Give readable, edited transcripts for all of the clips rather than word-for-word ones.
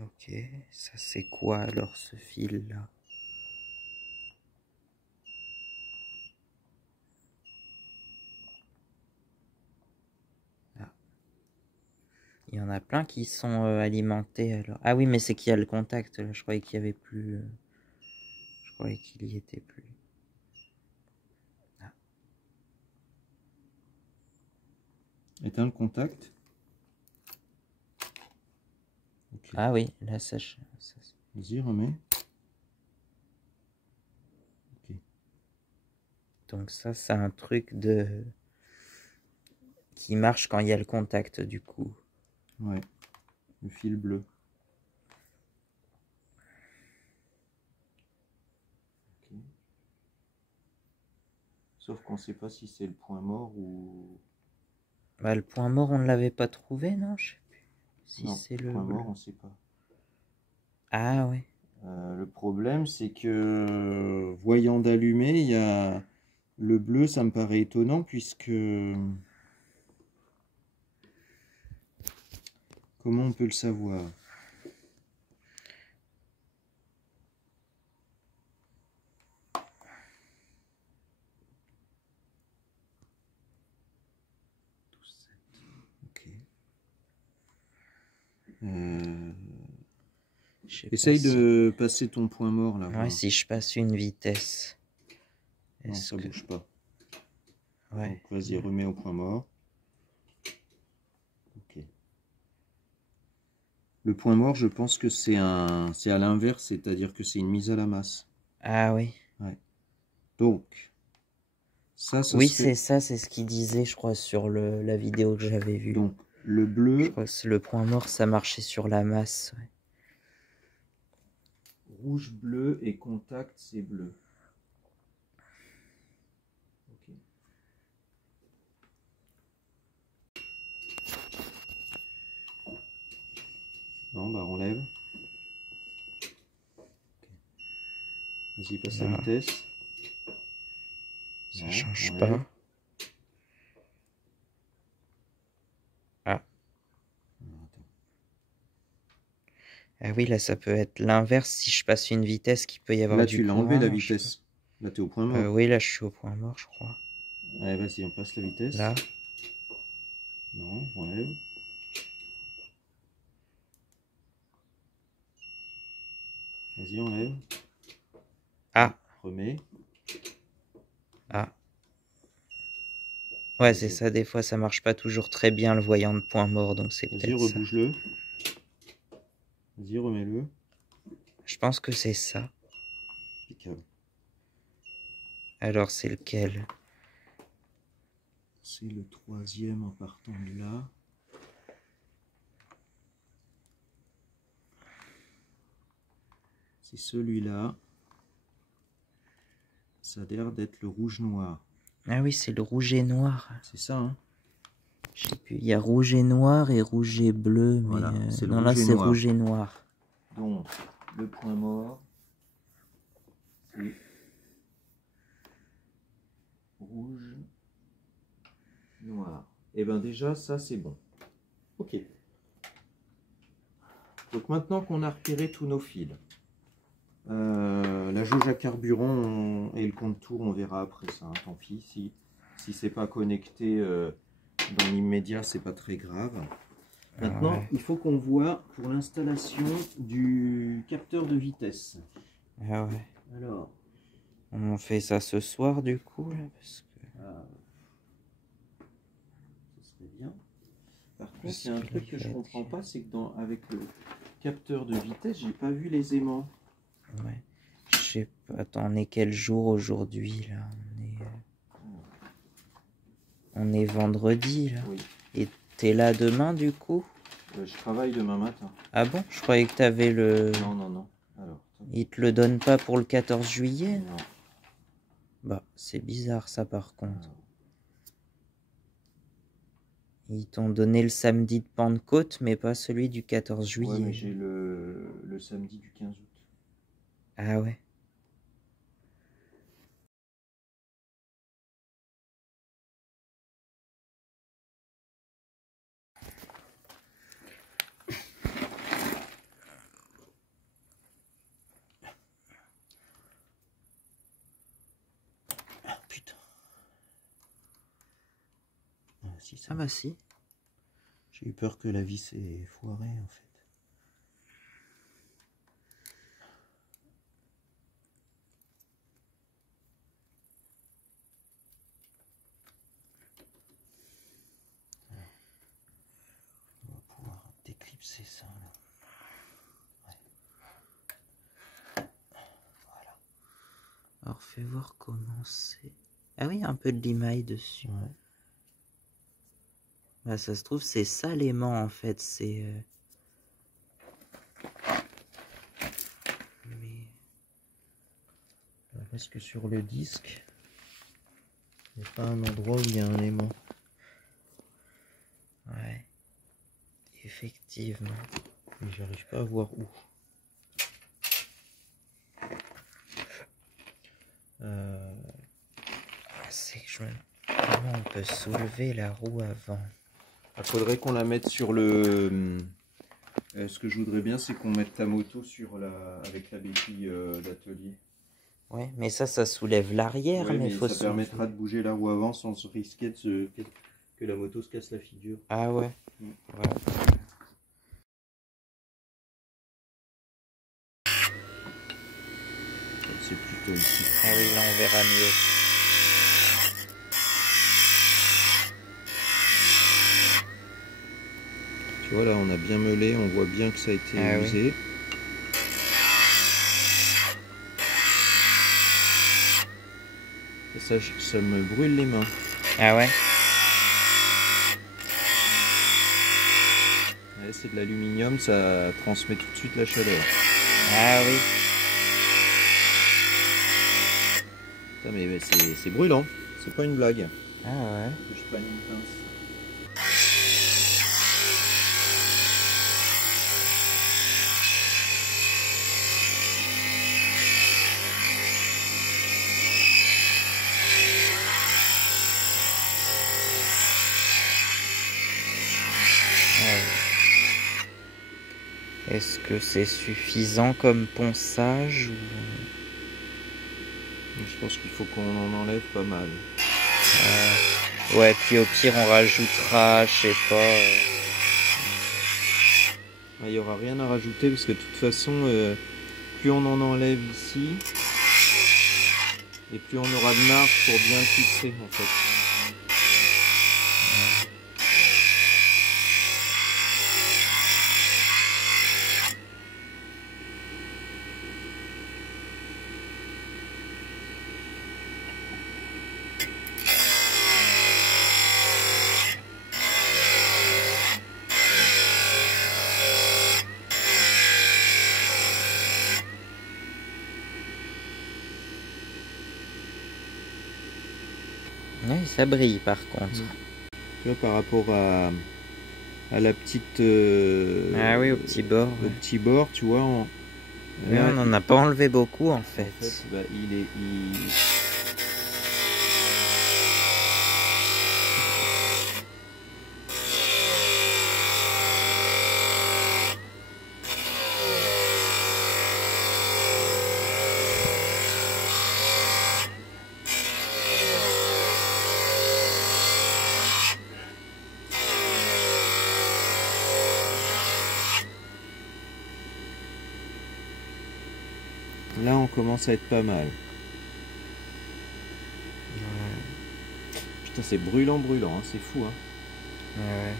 Ok, ça c'est quoi alors ce fil là? Ah. Il y en a plein qui sont alimentés alors. Ah oui, mais c'est qu'il y a le contact là. Je croyais qu'il y avait plus. Je croyais qu'il y était plus. Ah. Éteins le contact. Okay. Ah oui, là ça. Vas-y, remets. Ok. Donc ça, c'est un truc de qui marche quand il y a le contact du coup. Ouais, le fil bleu. Okay. Sauf qu'on ne sait pas si c'est le point mort ou... Bah, le point mort, on ne l'avait pas trouvé, non? Je sais plus. Si Non, c'est le point mort, on ne sait pas. Ah ouais. Le problème, c'est que voyant d'allumer, il y a le bleu, ça me paraît étonnant puisque... Comment on peut le savoir? Essaye de passer ton point mort là. Ouais, si je passe une vitesse. Non, ça bouge pas. Ouais. Donc vas-y, remets au point mort. Ok. Le point mort, je pense que c'est à l'inverse, c'est-à-dire que c'est une mise à la masse. Ah oui. Ouais. Donc, ça oui, serait... c'est ça, c'est ce qu'il disait, je crois, sur la vidéo que j'avais vue. Donc, le bleu... Je crois que le point mort, ça marchait sur la masse. Ouais. Rouge, bleu et contact, c'est bleu. Ok. Non, bah enlève. Vas-y, passe la vitesse. Ça non, change enlève. pas. Ah. Ah oui, là, ça peut être l'inverse. Si je passe une vitesse, qu'il peut y avoir là, du tu l'as courant. enlevé la vitesse. Là, tu es au point mort. Oui, là, je suis au point mort, je crois. Allez, vas-y, on passe la vitesse. Là. Non, enlève. Vas-y, enlève. Ah. Remets. Ah. Ouais, c'est ça, des fois ça marche pas toujours très bien le voyant de point mort, donc c'est peut-être ça. Vas-y, rebouge-le. Vas-y, remets-le. Je pense que c'est ça. Impeccable. Alors c'est lequel? C'est le troisième en partant de là. C'est celui-là. Ça a l'air d'être le rouge-noir. Ah oui, c'est le rouge et noir. C'est ça, hein? Je sais plus, il y a rouge et noir et rouge et bleu, mais voilà, non, là c'est rouge et noir. Donc, le point mort, c'est rouge, noir. Et bien déjà, ça c'est bon. Ok. Donc maintenant qu'on a repéré tous nos fils, la jauge à carburant et le compte-tour, on verra après ça, hein, tant pis. Si c'est pas connecté dans l'immédiat, c'est pas très grave. Maintenant, ouais. Il faut qu'on voit pour l'installation du capteur de vitesse. Ah ouais. Alors, on fait ça ce soir du coup là, parce que... ça serait bien. Par contre, il y a un truc que je comprends pas, c'est que avec le capteur de vitesse, j'ai pas vu les aimants. Ouais. Je sais pas. Attends, on est quel jour aujourd'hui là? On est vendredi là. Oui. Et t'es là demain du coup? Je travaille demain matin. Ah bon? Je croyais que t'avais le... Non, non, non. Alors, ils te le donnent pas pour le 14 juillet? Non. Bah, c'est bizarre ça par contre. Alors. Ils t'ont donné le samedi de Pentecôte, mais pas celui du 14 juillet. Ouais, mais j'ai le samedi du 15 août. Ah ouais. si, ça Ah bah si. J'ai eu peur que la vis ait foiré en fait. On va pouvoir déclipser ça là. Ouais. Voilà. Alors fais voir comment c'est. Ah oui, un peu de limaille dessus. Ouais. Bah, ça se trouve, c'est ça l'aimant en fait. C'est. Mais. Parce que sur le disque, il n'y a pas un endroit où il y a un aimant. Ouais. Effectivement. Mais j'arrive pas à voir où. C'est que je me. Comment on peut soulever la roue avant? Il faudrait qu'on la mette sur le... ce que je voudrais bien, c'est qu'on mette la moto sur avec la béquille d'atelier. Ouais, mais ça soulève l'arrière, Ouais, mais mais faut ça soulever. permettra de bouger la roue avant sans se risquer que la moto se casse la figure. Ah ouais. Ouais. C'est plutôt ici. Ah oui, là on verra mieux. Tu vois là, on a bien meulé, on voit bien que ça a été usé. Oui. Et ça me brûle les mains. Ah ouais. Ouais, c'est de l'aluminium, ça transmet tout de suite la chaleur. Ah oui. Putain, mais c'est brûlant, c'est pas une blague. Ah ouais. Que je prenne une pince. Est-ce que c'est suffisant comme ponçage ou... Je pense qu'il faut qu'on en enlève pas mal. Ouais, puis au pire on rajoutera, je sais pas. Il n'y aura rien à rajouter parce que de toute façon, plus on en enlève ici, et plus on aura de marge pour bien fixer en fait. Oui, ça brille par contre. Tu vois, par rapport à la petite... Ah oui, au petit bord. Au petit bord, tu vois. Oui, on n'en a pas enlevé beaucoup en fait. En fait, bah, là, on commence à être pas mal. Ouais. Putain, c'est brûlant, hein, c'est fou. Hein. Ouais.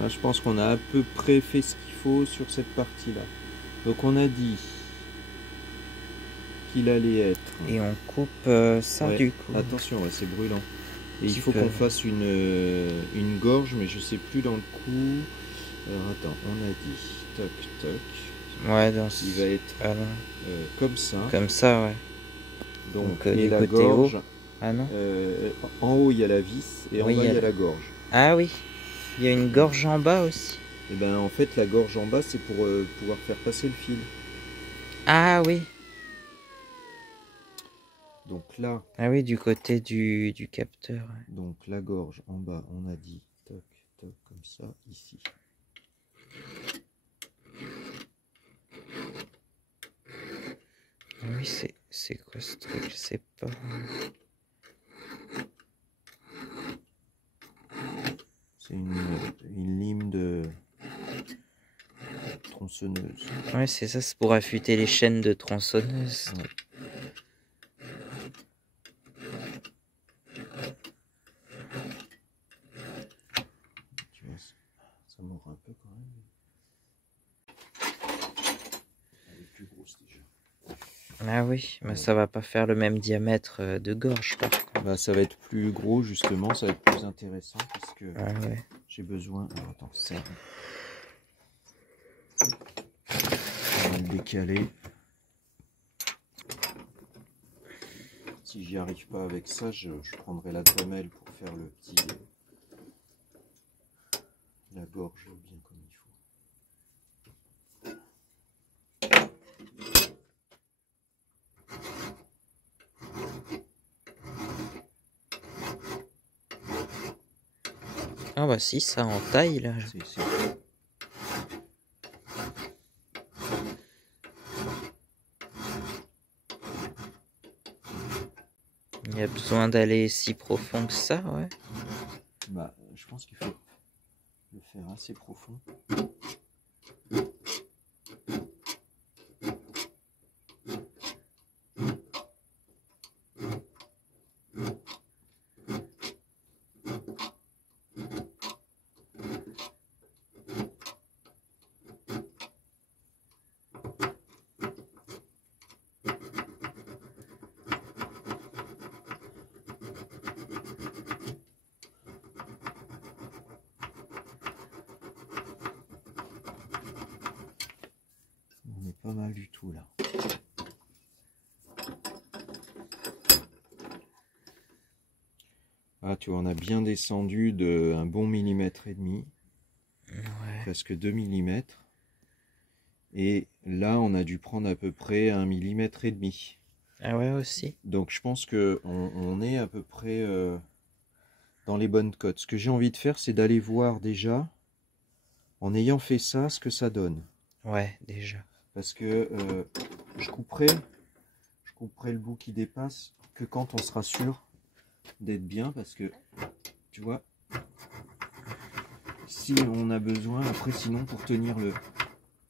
Là, je pense qu'on a à peu près fait ce qu'il faut sur cette partie-là. Donc on a dit qu'il allait être... Et on coupe ça ouais, du coup. attention, ouais, c'est brûlant. Et il faut qu'on fasse une gorge, mais je sais plus dans le coup. Alors attends, on a dit toc toc. Ouais, il va être comme ça. Comme ça, ouais. Donc et la gorge. haut. Ah non. En haut il y a la vis et oui, en bas il y a la gorge. Ah oui. Il y a une gorge en bas aussi. Et ben en fait la gorge en bas c'est pour pouvoir faire passer le fil. Ah oui. Donc là, Ah oui, du côté du capteur. donc la gorge en bas, on a dit toc, toc, comme ça, ici. Oui, c'est quoi ce truc? Je sais pas. C'est une lime de tronçonneuse. Ouais, c'est ça, c'est pour affûter les chaînes de tronçonneuse. Ouais. Tu vois, ça mord un peu quand même. Elle est plus grosse déjà. Ah oui, mais Ouais. ça va pas faire le même diamètre de gorge par contre. Bah, ça va être plus gros justement, ça va être plus intéressant parce que Ah ouais. j'ai besoin. Alors, attends, ça. On va le décaler. Si j'y arrive pas avec ça, je prendrai la tremelle pour faire le petit. La gorge bien comme il faut. Ah bah si, ça en taille là. C'est... Il y a besoin d'aller si profond que ça, ouais. Bah, je pense qu'il faut le faire assez profond. On est pas mal du tout là. Ah, tu vois, on a bien descendu de un bon millimètre et demi. Ouais. Presque 2 mm. Et là, on a dû prendre à peu près 1 millimètre et demi. Ah ouais aussi. Donc je pense que on est à peu près dans les bonnes cotes. Ce que j'ai envie de faire, c'est d'aller voir déjà, en ayant fait ça, ce que ça donne. Ouais, déjà. Parce que je couperai le bout qui dépasse que quand on sera sûr d'être bien. Parce que, tu vois, si on a besoin, après sinon pour tenir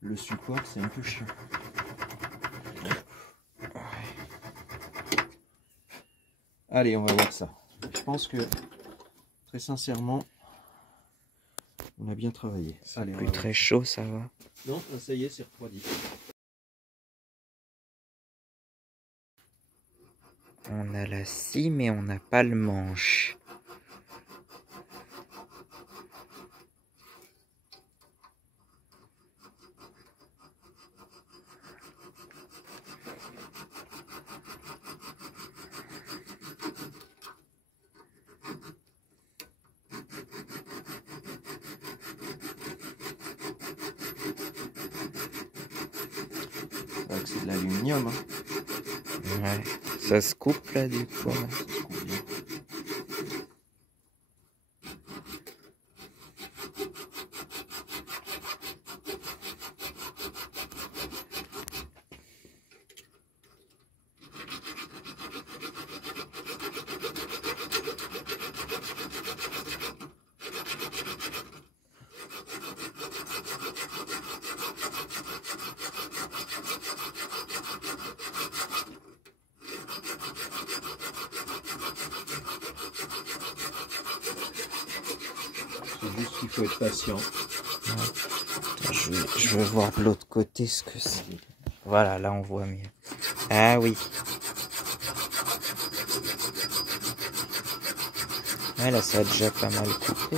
le support, c'est un peu chiant. Allez, on va voir ça. Je pense que, très sincèrement, on a bien travaillé. C'est plus très chaud, ça va. Non, ça y est, c'est refroidi. On a la scie, mais on n'a pas le manche. C'est de l'aluminium. Hein. Ouais, ça se coupe là du coup. Ouais, ça se coupe bien. C'est juste qu'il faut être patient. Ouais. Attends, je veux voir de l'autre côté ce que c'est. Voilà, là on voit mieux. Ah oui. Ouais, là ça a déjà pas mal coupé.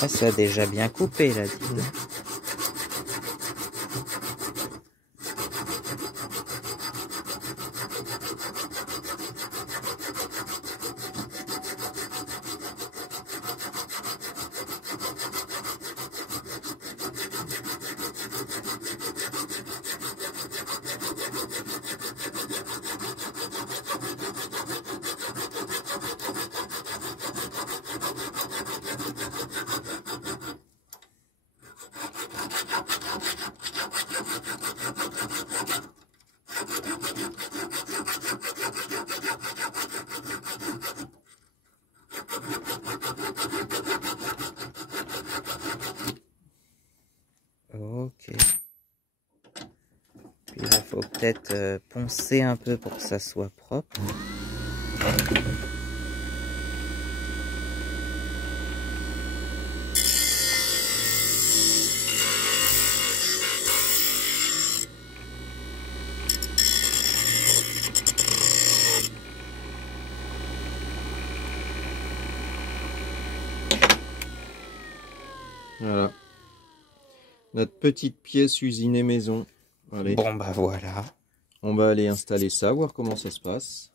Ah, ça a déjà bien coupé là, dis donc. Ok. Puis il faut peut-être poncer un peu pour que ça soit propre. Voilà. Notre petite pièce usinée maison. Allez. Bon bah voilà. On va aller installer ça, voir comment ça se passe.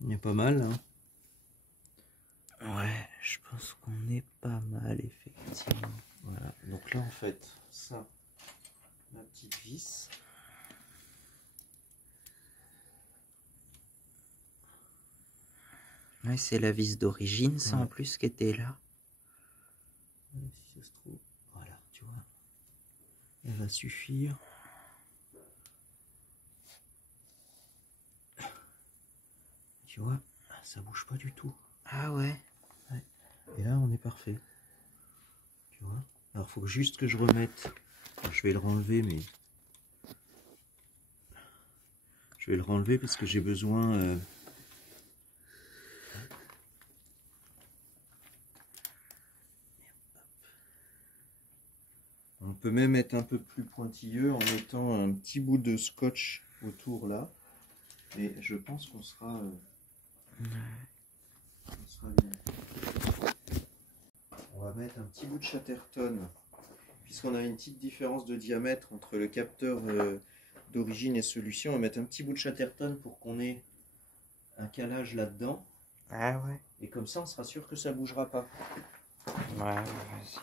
Il y a pas mal, hein. Ouais, je pense qu'on est pas mal, effectivement. Voilà. Donc là, en fait, ça, la petite vis. Ouais, c'est la vis d'origine, ça, en plus, qui était là. Si ça se trouve, voilà, tu vois. Elle va suffire. Tu vois, ça bouge pas du tout. Ah ouais. Et là, on est parfait. Tu vois. Alors, faut juste que je remette. Alors, je vais le renlever, mais je vais le renlever parce que j'ai besoin. On peut même être un peu plus pointilleux en mettant un petit bout de scotch autour là. Et je pense qu'on sera bien. On va mettre un petit bout de Chatterton, puisqu'on a une petite différence de diamètre entre le capteur d'origine et celui-ci. On va mettre un petit bout de Chatterton pour qu'on ait un calage là-dedans. Ah ouais. Et comme ça, on sera sûr que ça bougera pas. Ouais, vas-y.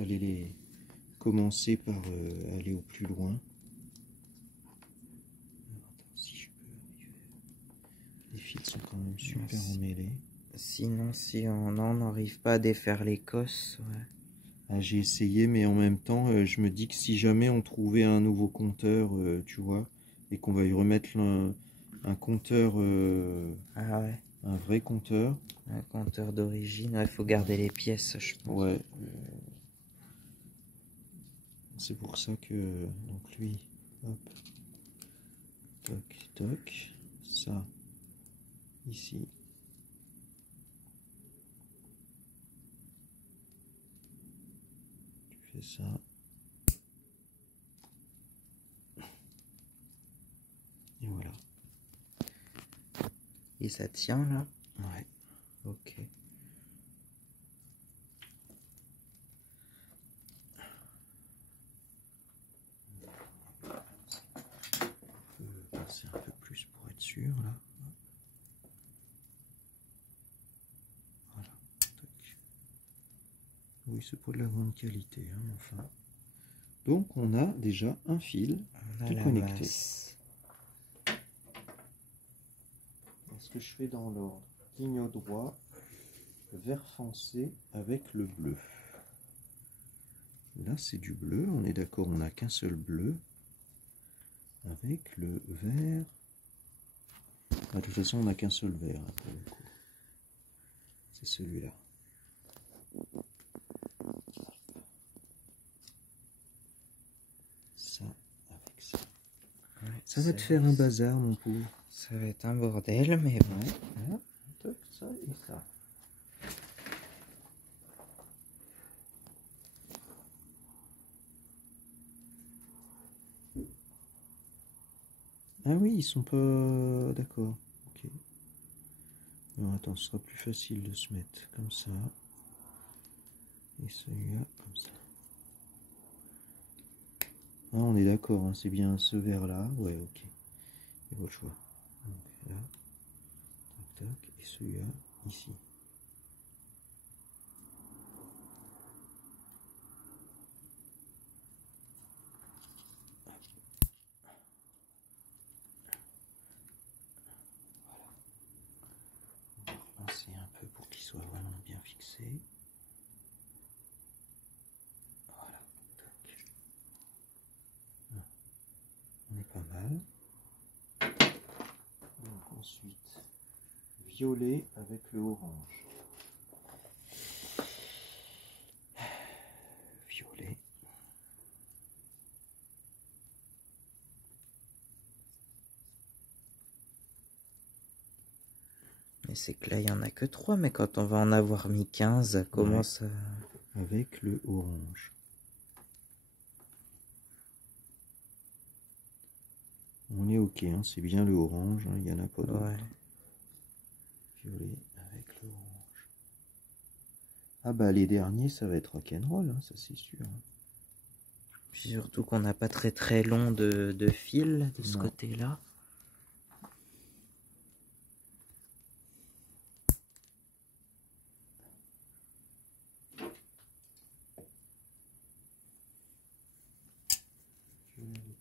Allez commencer par aller au plus loin. Attends, si je peux arriver. Les fils sont quand même super emmêlés. Sinon, si on n'arrive pas à défaire l'écosse, ouais. Ah, j'ai essayé, mais en même temps, je me dis que si jamais on trouvait un nouveau compteur, tu vois, et qu'on va y remettre un compteur, Ah ouais. un vrai compteur. Un compteur d'origine, il faut garder les pièces, je pense. Ouais. C'est pour ça que, donc lui, hop, toc, toc, ça, ici. Tu fais ça. Et voilà. Et ça tient là? Ouais. Ok. On peut passer un peu plus pour être sûr là. Voilà. Toc. Oui, c'est pas de la grande qualité, hein, enfin. Donc on a déjà un fil de connecté. Est-ce que je fais dans l'ordre? Clignot droit, vert foncé avec le bleu. Là c'est du bleu, on est d'accord, on n'a qu'un seul bleu. Avec le vert. Ah, de toute façon on n'a qu'un seul vert hein, pour le coup. C'est celui-là. Ça avec ça. Ouais, ça va te faire un bazar mon pauvre. Ça va être un bordel, mais bon. Voilà. Ça et ça. Ah oui, ils sont pas... D'accord. Ok. Alors attends, ce sera plus facile de se mettre comme ça. Et celui-là, comme ça. Ah, on est d'accord, hein, c'est bien ce vert-là. Ouais, ok. Et votre choix. Donc là, tac, tac. Et celui-là, ici. On va relancer un peu pour qu'il soit vraiment bien fixé. Voilà. Tac. On est pas mal. Donc ensuite, violet avec le orange. Violet. Mais c'est que là, il n'y en a que 3, mais quand on va en avoir mis 15, comment Ouais. ça... Avec le orange. On est ok, hein, c'est bien le orange, hein, il n'y en a pas d'autre. Ouais. Violet avec le orange. Ah bah les derniers, ça va être rock'n'roll, hein, ça c'est sûr. Puis surtout qu'on n'a pas très long de fil de ce Non. côté-là.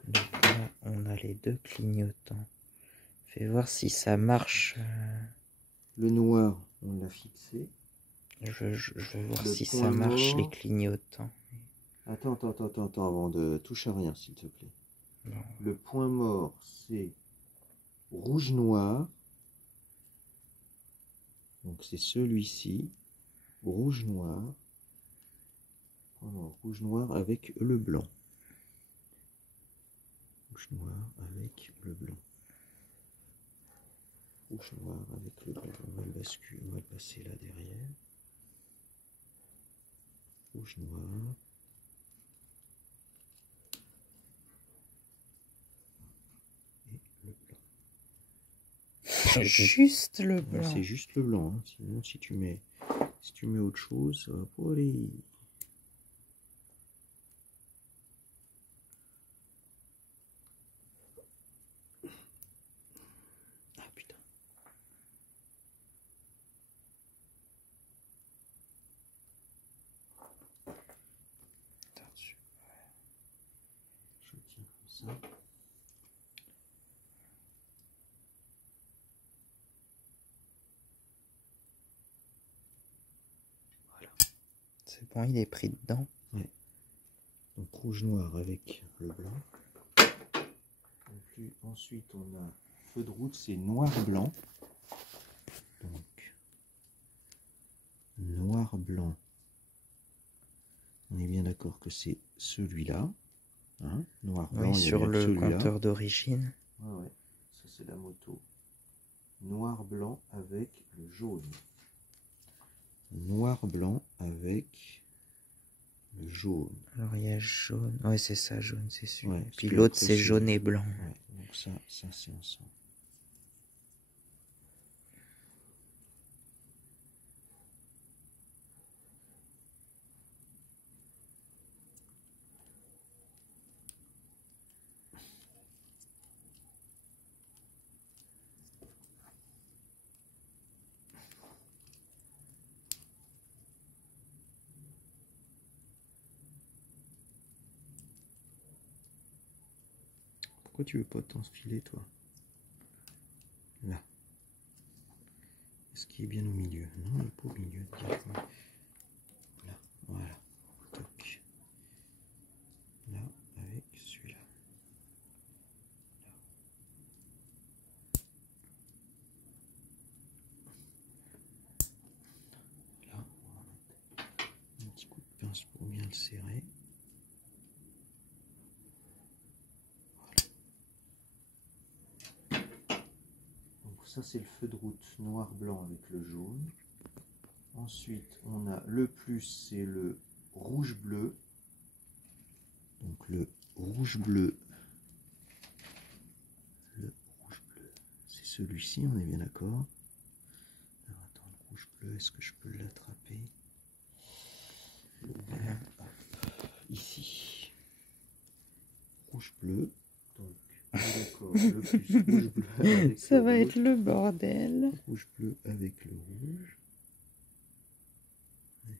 Donc là, on a les deux clignotants. Fais voir si ça marche. Le noir, on l'a fixé. Je vais voir Le si point ça marche, les mort. clignotants. Attends, avant de toucher à rien, s'il te plaît. Bon. Le point mort, c'est rouge-noir. Donc c'est celui-ci. Rouge-noir. Rouge-noir avec le blanc. Rouge-noir avec le blanc. Rouge-noir avec le blanc. On va le basculer, on va le passer là derrière. Rouge-noir. Et le blanc. Juste le Ouais, blanc. c'est juste le blanc. Hein. Sinon, si tu mets autre chose, ça va pas aller. Ah putain. Je tiens comme ça. Voilà. C'est bon, il est pris dedans. Ouais. Donc rouge-noir avec le blanc. Et puis ensuite on a feu de route, c'est noir-blanc. Donc noir-blanc. On est bien d'accord que c'est celui-là. Hein, noir-blanc, Oui, il y a sur bien le celui-là. compteur d'origine. Ouais, ça c'est la moto. Noir-blanc avec le jaune. Noir-blanc avec le jaune. Alors il y a jaune. Ouais, c'est ça, jaune, c'est sûr. Ouais, Puis l'autre, c'est jaune et blanc. Ouais, donc ça c'est ensemble. Pourquoi tu veux pas t'enfiler, toi? Là. Est-ce qu'il est bien au milieu? Non, il n'est pas au milieu. Là, voilà. Toc. Là, avec celui-là. Là, on va mettre un petit coup de pince pour bien le serrer. Ça c'est le feu de route noir-blanc avec le jaune. Ensuite on a le plus, c'est le rouge-bleu. Donc le rouge-bleu. Le celui-ci, on est bien d'accord. Alors attends, le rouge bleu, est-ce que je peux l'attraper? Ici. Rouge bleu. Donc, on est d'accord, le plus rouge bleu avec Ça le va rouge. être le bordel. Rouge bleu avec le rouge. Ouais.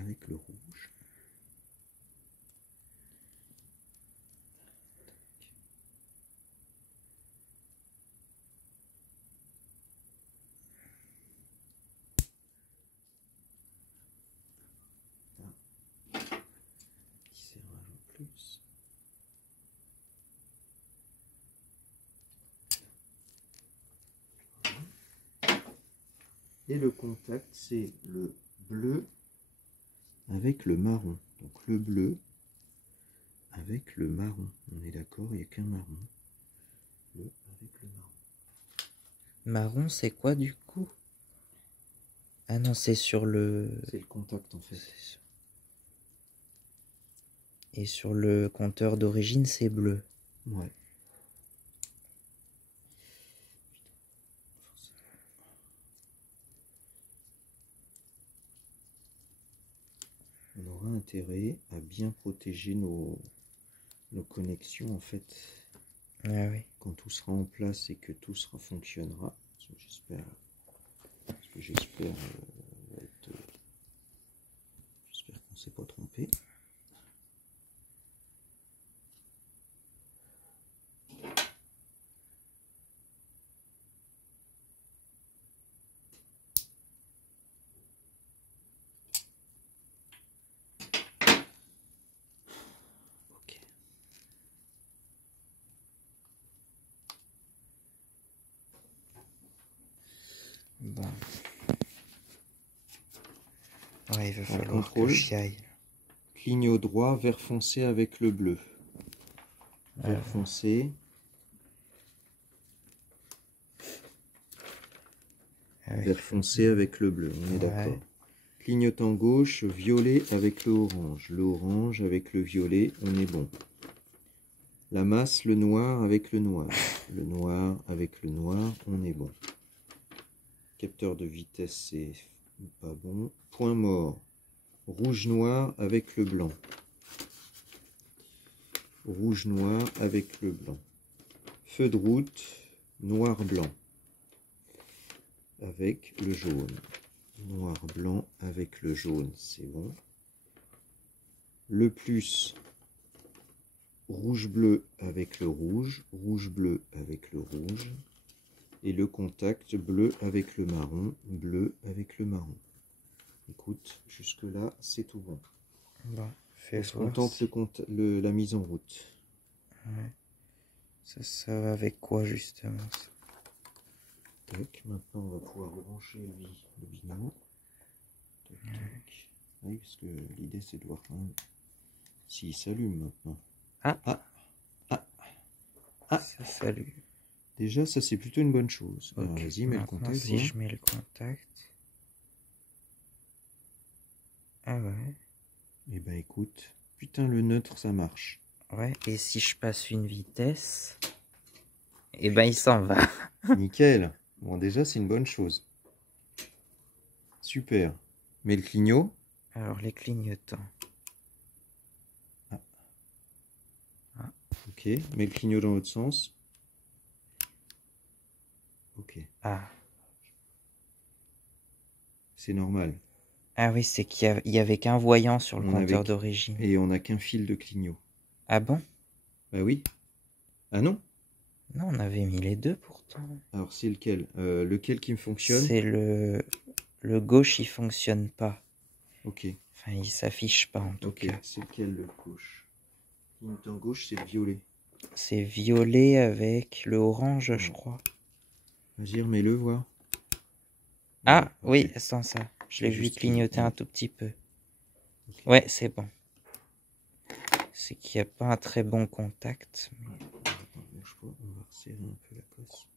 Avec le rouge. Plus. Et le contact, c'est le bleu avec le marron. Donc le bleu avec le marron. On est d'accord, il n'y a qu'un marron. Bleu avec le marron. Marron, c'est quoi du coup? Ah non, c'est sur le... C'est le contact en fait. Et sur le compteur d'origine, c'est bleu. Ouais. On aura intérêt à bien protéger nos connexions en fait. Ah oui. Quand tout sera en place et que tout fonctionnera. J'espère. J'espère qu'on ne s'est pas trompé. Bon. Ouais, il va falloir que j'y aille. Clignot droit, vert foncé avec le bleu. Vert foncé. Vert foncé avec le bleu, on est d'accord. Clignotant gauche, violet avec le orange. Le orange avec le violet, on est bon. La masse, le noir avec le noir. Le noir avec le noir, on est bon. Capteur de vitesse, c'est pas bon. Point mort. Rouge-noir avec le blanc. Rouge-noir avec le blanc. Feu de route, noir-blanc. Avec le jaune. Noir-blanc avec le jaune, c'est bon. Le plus, rouge-bleu avec le rouge. Rouge-bleu avec le rouge. Et le contact, bleu avec le marron. Bleu avec le marron. Écoute, jusque-là, c'est tout bon. Bon, est-ce qu'on tente la mise en route? Ouais. Ça va avec quoi, justement ça? Tac, maintenant, on va pouvoir brancher le binôme. Tac, tac. Oui, parce que l'idée, c'est de voir quand même s'il s'allume maintenant. Ah. Ah. Ah. Ah. Ça s'allume. Déjà, ça, c'est plutôt une bonne chose. Okay. Vas-y, mets le contact. Si je mets le contact... Ah ouais. Eh ben écoute, putain le neutre ça marche. Ouais, et si je passe une vitesse, eh ben il s'en va. Nickel. Bon déjà c'est une bonne chose. Super. Mets le clignot. Alors les clignotants. Ah. Ok, mets le clignot dans l'autre sens. Ok. Ah. C'est normal. Ah oui, c'est qu'il y avait qu'un voyant sur le compteur d'origine. Et on n'a qu'un fil de clignot. Ah bon? Bah oui. Ah non? Non, on avait mis les deux pourtant. Alors c'est lequel? Lequel qui me fonctionne? C'est le gauche, il fonctionne pas. Ok. Enfin, il s'affiche pas en tout cas. C'est lequel le gauche? Clignotant gauche, c'est le violet. C'est violet avec le orange, je crois. Vas-y, remets-le, voir. Ah, oui, sans ça. Je l'ai vu clignoter un tout petit peu. Okay. Ouais, c'est bon. C'est qu'il n'y a pas un très bon contact. Mais... On va resserrer un peu la cosse.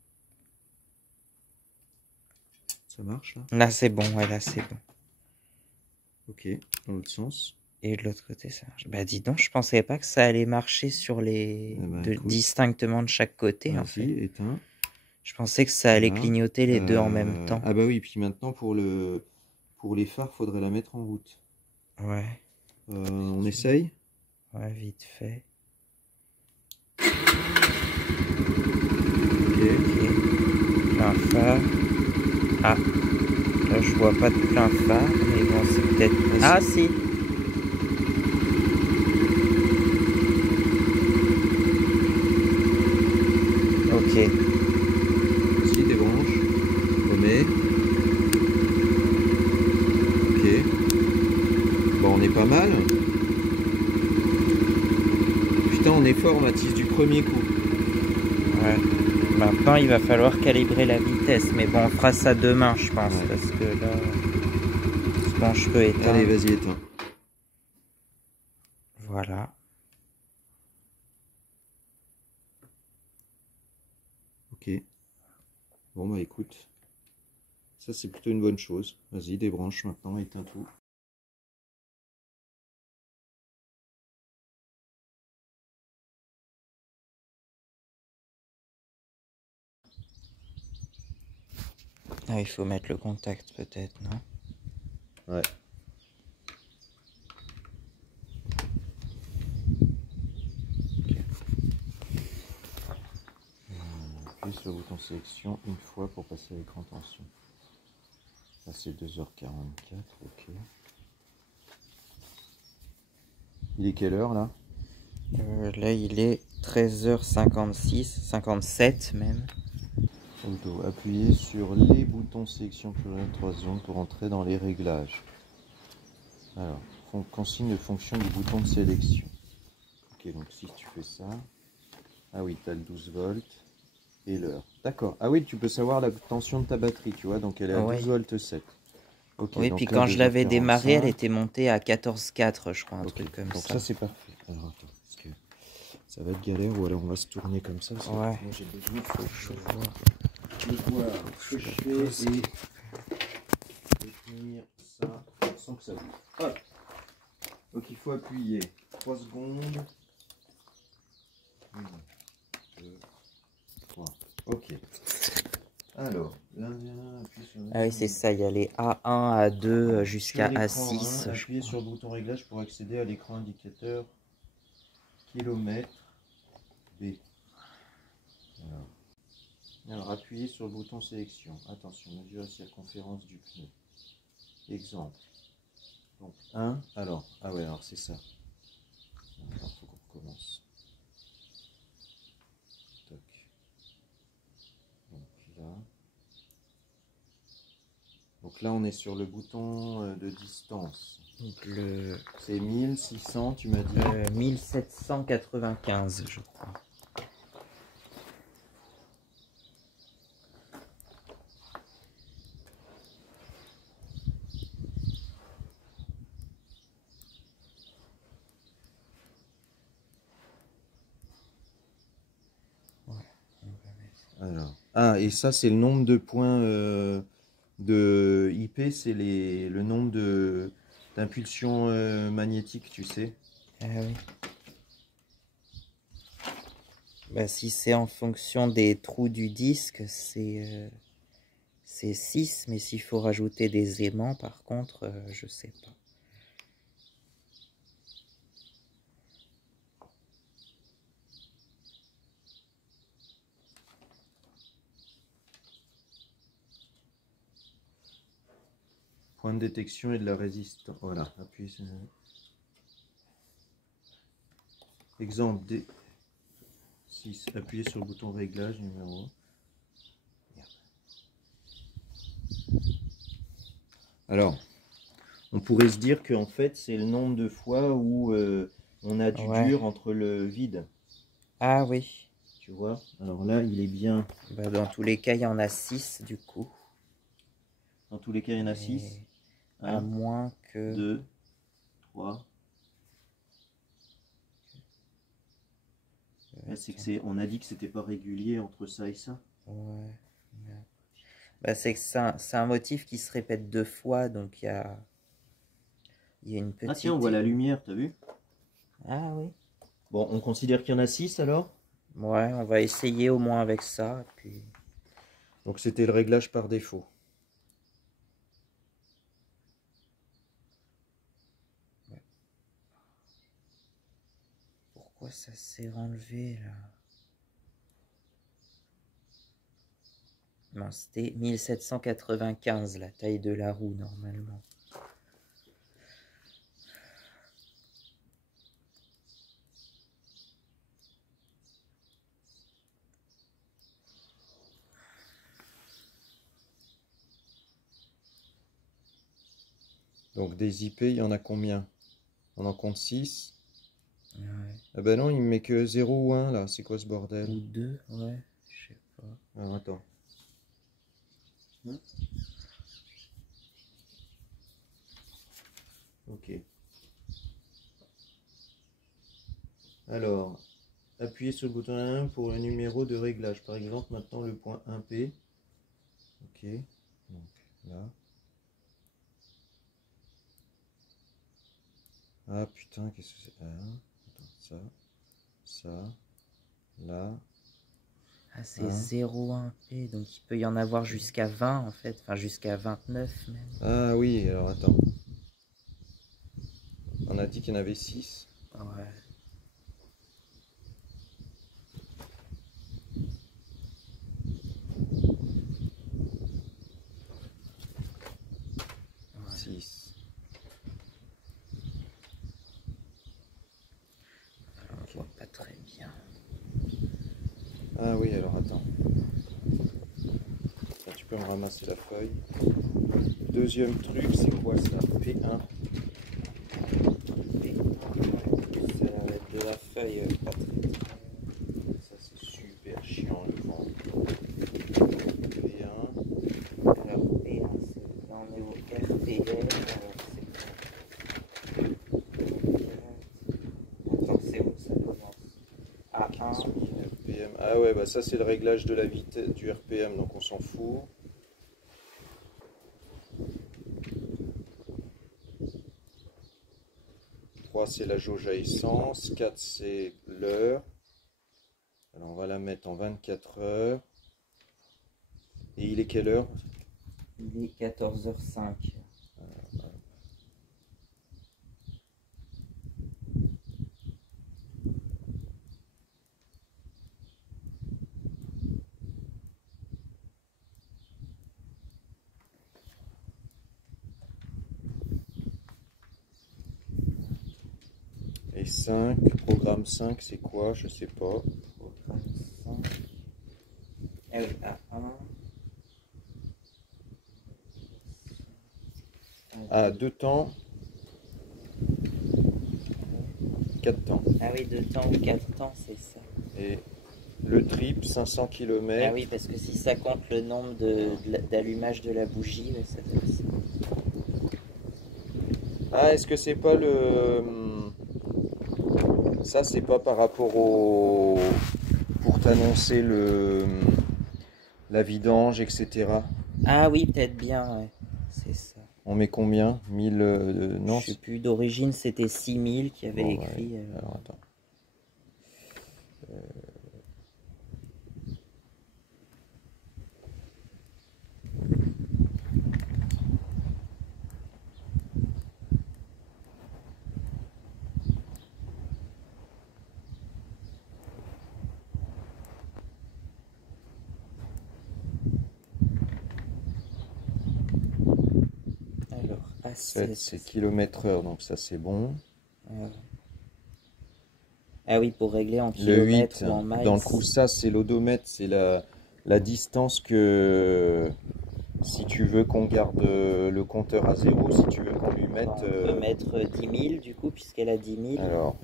Ça marche là? Là, c'est bon, ouais, là, c'est bon. Ok, dans l'autre sens. Et de l'autre côté, ça marche. Bah dis donc, je pensais pas que ça allait marcher sur les... distinctement de chaque côté, en fait. Éteins. Je pensais que ça allait clignoter les deux en même temps. Ah bah oui, puis maintenant pour les phares, faudrait la mettre en route. Ouais. On essaye? Ouais, vite fait. Ok. Plein phare. Ah. Là, je vois pas de plein phare, mais bon, c'est peut-être... Ah, si. Ok. Si, débranche. Remets. Ok. Bon, on est pas mal. Putain, on est fort, Mathis, du premier coup. Ouais. Maintenant, il va falloir calibrer la vitesse. Mais bon, on fera ça demain, je pense. Ouais. Parce que là... Bon, je peux éteindre. Allez, vas-y, éteins. Voilà. Ok. Bon, bah écoute. Ça, c'est plutôt une bonne chose. Vas-y, débranche maintenant, éteins tout. Ah, il faut mettre le contact peut-être, non? Ouais. Okay. Appuie sur le bouton sélection une fois pour passer à l'écran tension. Ça c'est 2h44, ok. Il est quelle heure là? Là il est 13h56, 57 même. Auto. Appuyez sur les boutons sélection pluriel 3 secondes pour entrer dans les réglages. Alors, consigne de fonction du bouton de sélection. Ok, donc si tu fais ça... Ah oui, tu as le 12 volts et l'heure. D'accord. Ah oui, tu peux savoir la tension de ta batterie, tu vois, donc elle est à 12 volts 7. Okay, oui, puis quand je l'avais démarré, elle était montée à 14,4, je crois, un truc comme donc ça. Ça, c'est parfait. Alors, attends, parce que ça va être galère, ou alors on va se tourner comme ça. Parce que moi, j'ai besoin de voir ce que je fais et définir ça sans que ça bouge. Hop. Donc, il faut appuyer 3 secondes. 1, 2, 3. Ok. Alors, là, appuie sur... Ah oui, c'est ça, il y a les A1, A2 jusqu'à A6. Appuyez sur le bouton réglage pour accéder à l'écran indicateur kilomètre B. Alors, appuyez sur le bouton sélection. Attention, mesure la circonférence du pneu. Exemple. Donc 1. Alors, ah ouais, alors c'est ça. Alors, faut qu'on recommence. Toc. Donc là. Donc là, on est sur le bouton de distance. C'est 1600, tu m'as dit 1795, je crois. Alors, ah, et ça, c'est le nombre de points de IP, c'est le nombre d'impulsions magnétiques, tu sais. Ah oui. Bah, si c'est en fonction des trous du disque, c'est 6, mais s'il faut rajouter des aimants, par contre, je sais pas. Point de détection et de la résistance. Voilà, appuyez sur... Exemple D. 6. Appuyez sur le bouton réglage numéro. Alors, on pourrait se dire qu'en fait, c'est le nombre de fois où on a du dur entre le vide. Ah oui. Tu vois? Alors là, il est bien. Bah, dans tous les cas, il y en a 6 du coup. Dans tous les cas, il y en a 6. À moins que... 2, 3. On a dit que c'était pas régulier entre ça et ça. Ouais. Bah, c'est que c'est un motif qui se répète 2 fois, donc il Il y a une petite... Ah tiens, on voit la lumière, t'as vu? Ah oui. Bon, on considère qu'il y en a 6 alors? Ouais, on va essayer au moins avec ça. Puis... Donc c'était le réglage par défaut. Ouais. Pourquoi ça s'est enlevé là? Non, c'était 1795 la taille de la roue normalement. Donc des IP, il y en a combien? On en compte 6. Ouais. Ah ben non, il me met que 0 ou 1 là, c'est quoi ce bordel? Ou 2, ouais, je sais pas. Alors attends. Ok. Alors, appuyez sur le bouton 1 pour le numéro de réglage. Par exemple, maintenant le point 1P. Ok. Donc là. Ah putain, qu'est-ce que c'est? Attends, ça, là. Ah, c'est 0,1P, donc il peut y en avoir jusqu'à 20 en fait, enfin jusqu'à 29 même. Ah oui, alors attends. On a dit qu'il y en avait 6. Ouais. On voit pas très bien. Ah oui, alors attends. Là, tu peux me ramasser la feuille. Deuxième truc, c'est quoi ça? P1. Ça va être de la feuille pas très. Ça c'est super chiant le vent. P1. Alors P1, là on est au RPM. Attends, c'est où ça commence? A1. RPM. Ah ouais, bah ça c'est le réglage de la vitesse du RPM, donc on s'en fout. C'est la jauge à essence, 4 c'est l'heure. Alors on va la mettre en 24 heures. Et il est quelle heure? Il est 14h05. Et 5, programme 5 c'est quoi? Je sais pas. Programme 5. Ah oui, A1. Ah, 2 temps. 4 temps. Ah oui, 2 temps ou 4 temps, c'est ça. Et le trip, 500 km. Ah oui, parce que si ça compte le nombre d'allumage de la bougie, ça doit être ça. Ah, est-ce que c'est pas le... Ça, c'est pas par rapport au... Pour t'annoncer la vidange, etc. Ah oui, peut-être bien, ouais. C'est ça. On met combien? 1000... non, je sais plus, d'origine c'était 6000 qui avait bon, écrit. Ouais. Alors attends. Alors, A7 A7. c'est km/h, donc ça c'est bon. Ah oui, pour régler en Le kilomètres 8, ou en miles. dans le coup, ça c'est l'odomètre, c'est la distance que... Si tu veux qu'on garde le compteur à 0, si tu veux qu'on lui mette... On peut mettre 10 000 du coup, puisqu'elle a 10 000. Alors,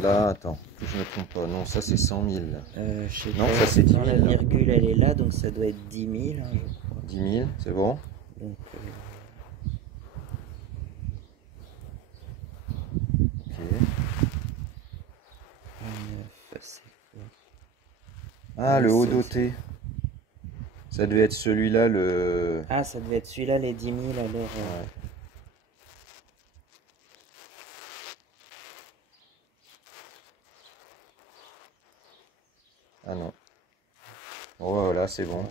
là, attends, que je ne me trompe pas. Non, ça c'est 100 000. Je sais Non, pas, ça c'est 10 000. La virgule elle est là, donc ça doit être 10 000, hein, je crois. 10 000, c'est bon. Donc, Ok. 9, c'est quoi? Ah, le haut doté. Ça devait être celui-là, le... Ah, ça devait être celui-là, les 10 000 alors. Ouais. Ah non. Oh, voilà, c'est bon.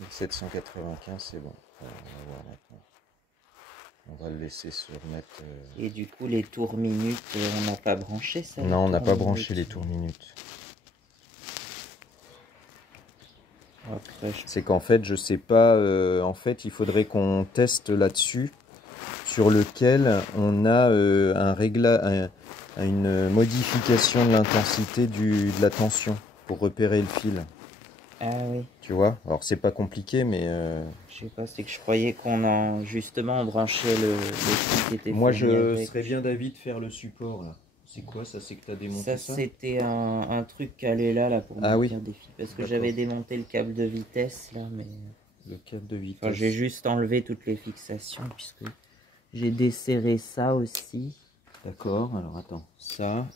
1795, c'est bon. On va voir maintenant. On va le laisser se remettre. Et du coup, les tours minutes, on n'a pas branché ça? Non, on n'a pas branché les tours minutes. Après, C'est qu'en fait, je sais pas. En fait, il faudrait qu'on teste là-dessus, sur lequel on a un réglage, une modification de l'intensité de la tension pour repérer le fil. Ah oui. Tu vois? Alors, c'est pas compliqué, mais. Je sais pas, c'est que je croyais qu'on en. Justement, on branchait le fil qui était Moi, fourni je avec. serais bien d'avis de faire le support là. C'est quoi ça? C'est que tu as démonté ça? C'était un truc calé là pour Ah oui. maintenir des fils. Parce que D'accord. j'avais démonté le câble de vitesse là, mais. Le câble de vitesse. Enfin, j'ai juste enlevé toutes les fixations puisque j'ai desserré ça aussi. D'accord, alors attends. Ça.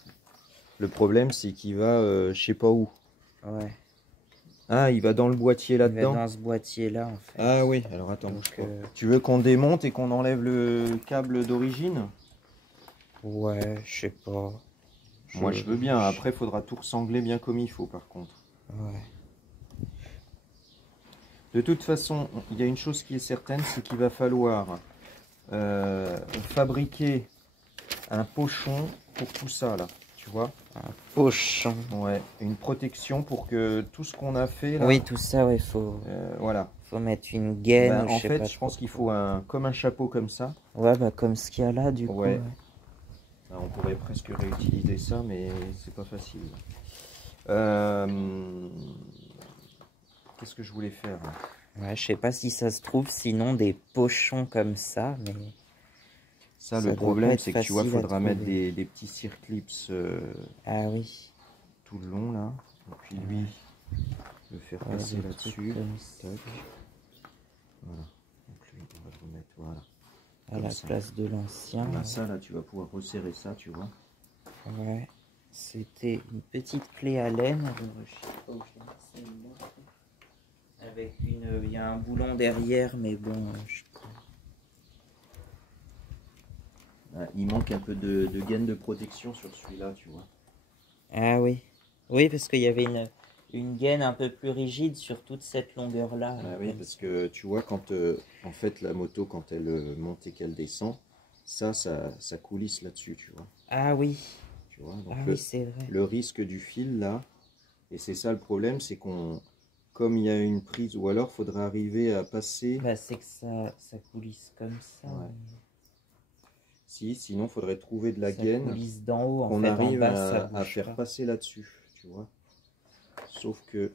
Le problème, c'est qu'il va je sais pas où. Ouais. Ah, il va dans le boîtier Il va là-dedans. dans ce boîtier là en fait. Ah oui, alors attends. Donc, tu veux qu'on démonte et qu'on enlève le câble d'origine? ouais, je sais pas. Moi je veux bien, après il faudra tout ressangler bien comme il faut par contre. Ouais. De toute façon, il y a une chose qui est certaine, c'est qu'il va falloir fabriquer un pochon pour tout ça là, tu vois? Un pochon. Ouais, une protection pour que tout ce qu'on a fait là. Oui, tout ça, ouais, faut. Voilà. Faut mettre une gaine. Ben, en fait, je pense qu'il faut comme un chapeau comme ça. Ouais, bah comme ce qu'il y a là, du coup. Ouais. Alors, on pourrait presque réutiliser ça, mais c'est pas facile. Qu'est-ce que je voulais faire? Ouais, je sais pas si ça se trouve, sinon des pochons comme ça, mais. Ça, le problème, c'est que tu vois, il faudra mettre des petits circlips ah oui. tout le long là. Et puis lui, le faire passer là-dessus. Voilà. Donc lui, on va le remettre, voilà. À la place de l'ancien. Voilà, ça là, tu vas pouvoir resserrer ça, tu vois. Ouais. C'était une petite clé à laine. Alors, je sais pas où je l'ai mis celle-là. Avec une. Il y a un boulon derrière, mais bon. Il manque un peu de gaine de protection sur celui-là, tu vois. Ah oui. Oui, parce qu'il y avait une gaine un peu plus rigide sur toute cette longueur-là. Ah oui, parce que tu vois, quand en fait la moto, quand elle monte et qu'elle descend, ça coulisse là-dessus, tu vois. Ah oui. Tu vois, donc oui, c'est vrai. Le risque du fil là, et c'est ça le problème, c'est comme il y a une prise, ou alors faudrait arriver à passer. Bah, c'est que ça coulisse comme ça. Ouais. Si, sinon il faudrait trouver de la gaine. Ça coulisse d'en haut, en qu'on fait, arrive en bas, à faire passer là-dessus, tu vois. Sauf que.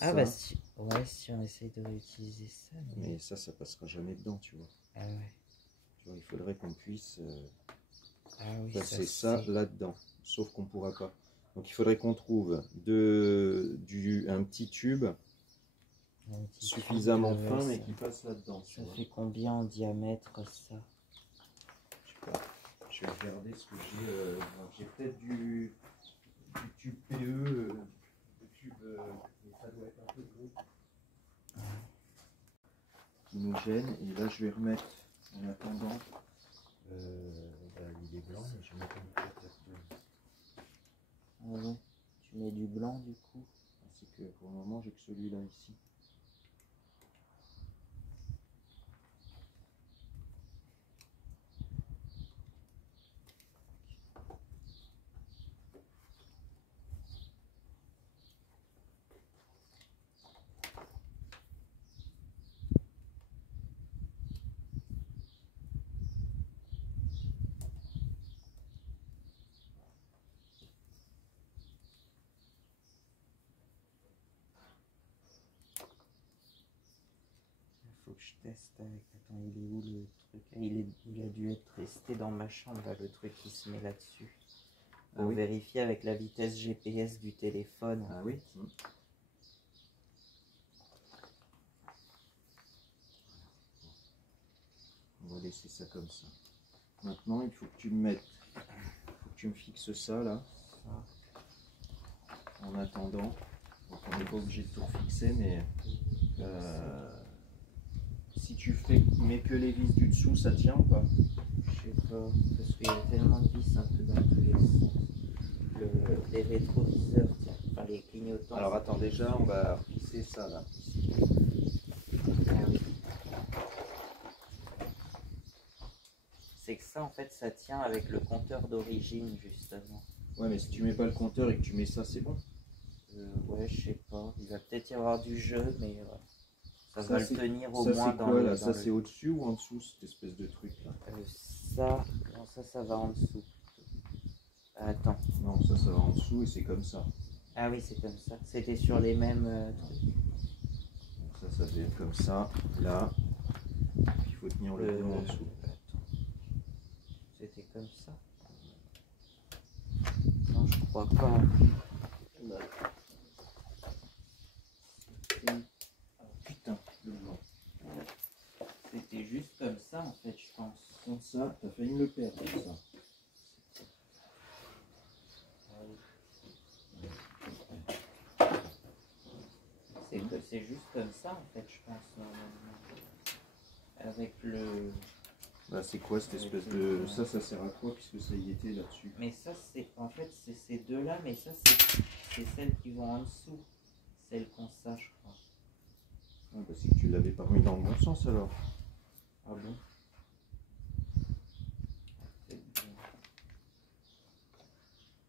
Ah bah si, ouais, si on essaye de réutiliser ça. Mais ça passera jamais dedans, tu vois. Ah ouais. Tu vois, il faudrait qu'on puisse oui, passer ça là-dedans. Sauf qu'on pourra pas. Donc il faudrait qu'on trouve un petit tube suffisamment fin mais qui passe là-dedans. Ça fait combien en diamètre ça? Je sais pas. Je vais regarder ce que j'ai. J'ai peut-être du tube PE. Mais ça doit être un peu gros. Qui nous gêne. Et là je vais remettre en attendant. Il est blanc, mais je vais mettre une petite. Ah ouais. Tu mets du blanc du coup? C'est que pour le moment j'ai que celui-là ici. Faut que je teste avec. Attends, il est où le truc? Il a dû être resté dans ma chambre, là, le truc qui se met là-dessus. Pour vérifier avec la vitesse GPS du téléphone. Ah oui. On va laisser ça comme ça. Maintenant, il faut que tu me fixes ça là. En attendant. Donc on n'est pas obligé de tout fixer, mais si tu mets que les vis du dessous, ça tient ou pas? Je sais pas, parce qu'il y a tellement de vis un peu dans tous les sens. les rétroviseurs, tiens, enfin les clignotants. Alors attends, déjà on va fixer ça là. Ah oui. C'est que ça en fait ça tient avec le compteur d'origine justement. Ouais, mais si tu mets pas le compteur et que tu mets ça, c'est bon. Ouais, je sais pas. Il va peut-être y avoir du jeu, mais ça va le tenir au ça, moins c'est dans quoi, le. là ça, c'est au-dessus ou en dessous, cette espèce de truc là? Ça, non, ça va en dessous. Attends. Non, ça va en dessous et c'est comme ça. Ah oui, c'est comme ça. C'était sur les mêmes trucs. Donc ça devait être comme ça, là. Il faut tenir le boulon en dessous. Attends. C'était comme ça? Non, je crois pas. Putain, le blanc. C'était juste comme ça en fait, je pense. Comme ça, t'as failli me le perdre, comme ça. C'est juste comme ça en fait, je pense, normalement. Avec le. Bah, c'est quoi cette espèce de. Ça sert à quoi puisque ça y était là-dessus? Mais ça, c'est. En fait, c'est ces deux-là, mais ça, c'est celles qui vont en dessous. Celles qu'on sache, je crois. Ah, bah, c'est que tu l'avais pas remis dans le bon sens alors. Ah bon?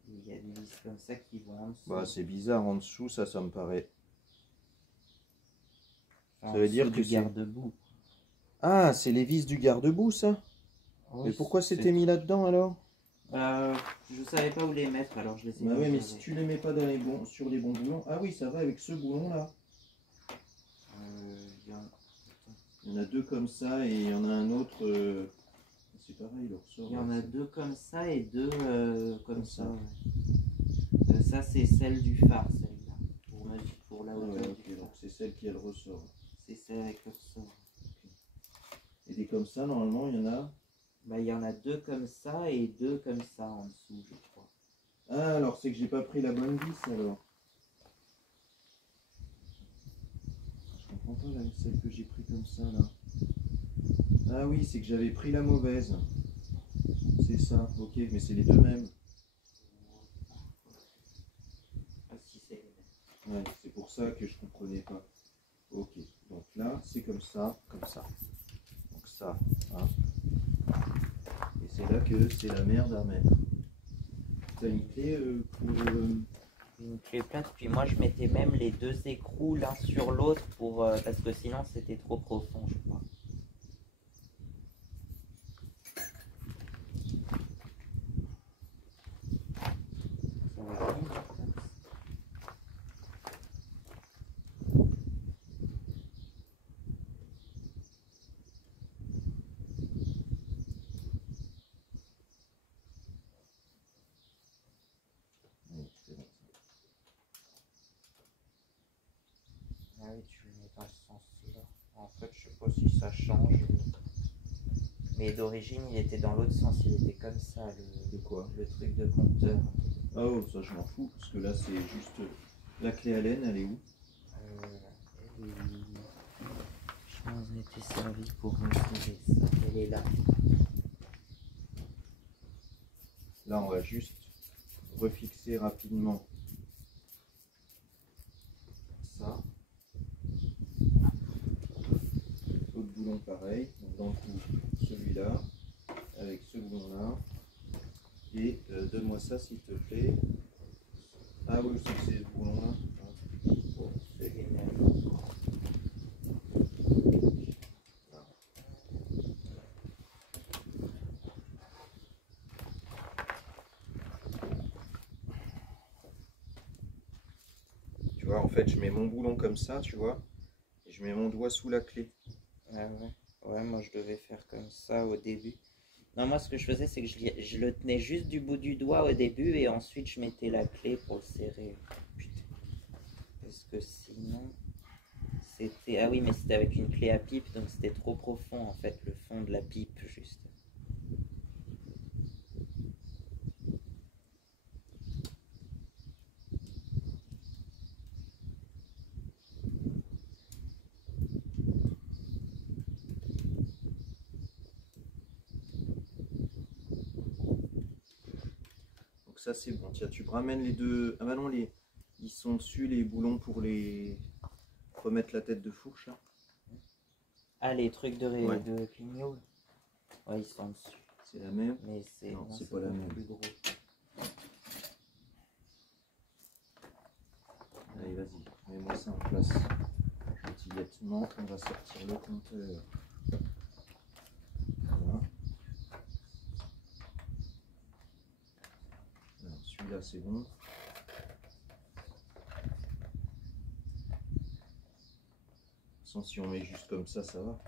Il y a des vis comme ça qui vont en dessous. Bah, c'est bizarre en dessous, ça me paraît. Enfin, ça veut dire que c'est garde-boue. Ah, c'est les vis du garde-boue, ça? Oui, mais pourquoi c'était mis là-dedans alors? Je savais pas où les mettre, alors je les ai mis. Bah oui, mais si tu les mets pas dans sur les bons boulons. Ah oui, ça va avec ce boulon-là. Il y en a deux comme ça et il y en a un autre. C'est pareil, il ressort. Il y en a deux comme ça et deux comme ça. Ouais. Ça, c'est celle du phare, celle-là. Pour la hauteur. Ouais, ok, donc c'est celle qui a le ressort. C'est celle avec le ressort. Et des comme ça, normalement, il y en a? Bah, il y en a deux comme ça et deux comme ça en dessous, je crois. Ah, alors c'est que j'ai pas pris la bonne vis alors. Je comprends pas celle que j'ai pris comme ça là. Ah oui, c'est que j'avais pris la mauvaise. C'est ça, ok, mais c'est les deux mêmes. Ah si, c'est les mêmes. Ouais, c'est pour ça que je comprenais pas. Ok, donc là c'est comme ça, comme ça. Donc ça, hein. Et c'est là que c'est la merde à mettre. T'as une clé pour... Une clé plate, puis moi je mettais même les deux écrous l'un sur l'autre pour parce que sinon c'était trop profond, je crois. Ah oui, tu le mets dans ce sens-là. En fait, je sais pas si ça change. Mais d'origine, il était dans l'autre sens. Il était comme ça, De quoi? le truc de compteur. Ah oh, ça je m'en fous, parce que là c'est juste... La clé Allen, elle est où? Je m'en étais servi pour me trouver ça. Elle est là. Là on va juste refixer rapidement ça. L'autre boulon pareil, donc dans le coup celui-là, avec ce boulon là. Et donne-moi ça s'il te plaît. Ah oui, c'est ce boulon là. Bon, c'est les mêmes. Tu vois, en fait, je mets mon boulon comme ça, tu vois, et je mets mon doigt sous la clé. Ah ouais. Ouais, moi je devais faire comme ça au début. Non, moi ce que je faisais, c'est que je le tenais juste du bout du doigt au début et ensuite je mettais la clé pour le serrer. Putain. Parce que sinon, c'était... Ah oui, mais c'était avec une clé à pipe, donc c'était trop profond en fait, le fond de la pipe, juste. Donc ça c'est bon. Tiens, tu me ramènes les deux. Ah bah non, ils sont dessus les boulons pour les remettre la tête de fourche. Là. Ah, les trucs de Ouais. de clignot. Ouais, ils sont dessus. C'est la même. Mais c'est Non, c'est pas la même. plus gros. Allez, vas-y, mets-moi ça en place. Gentillement, on va sortir le compteur. Voilà. Alors, celui-là, c'est bon. Sans si on met juste comme ça va.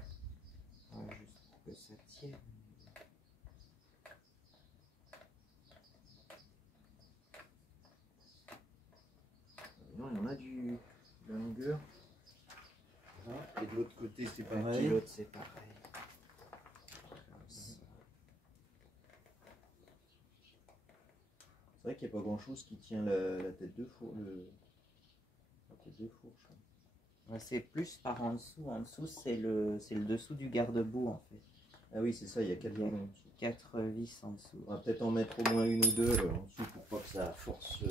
Ouais, juste pour que ça tienne. Non, il y en a de la longueur. Ouais. Et de l'autre côté, c'est Et pareil. l'autre, c'est pareil. C'est vrai qu'il n'y a pas grand chose qui tient la tête de fourche. La tête de fourche. Ouais, c'est plus par en dessous. En dessous, c'est le dessous du garde-boue en fait. Ah oui, c'est ça, il y a 4 boulons en dessous. 4 vis en dessous. On va peut-être en mettre au moins une ou deux en dessous pour pas que ça force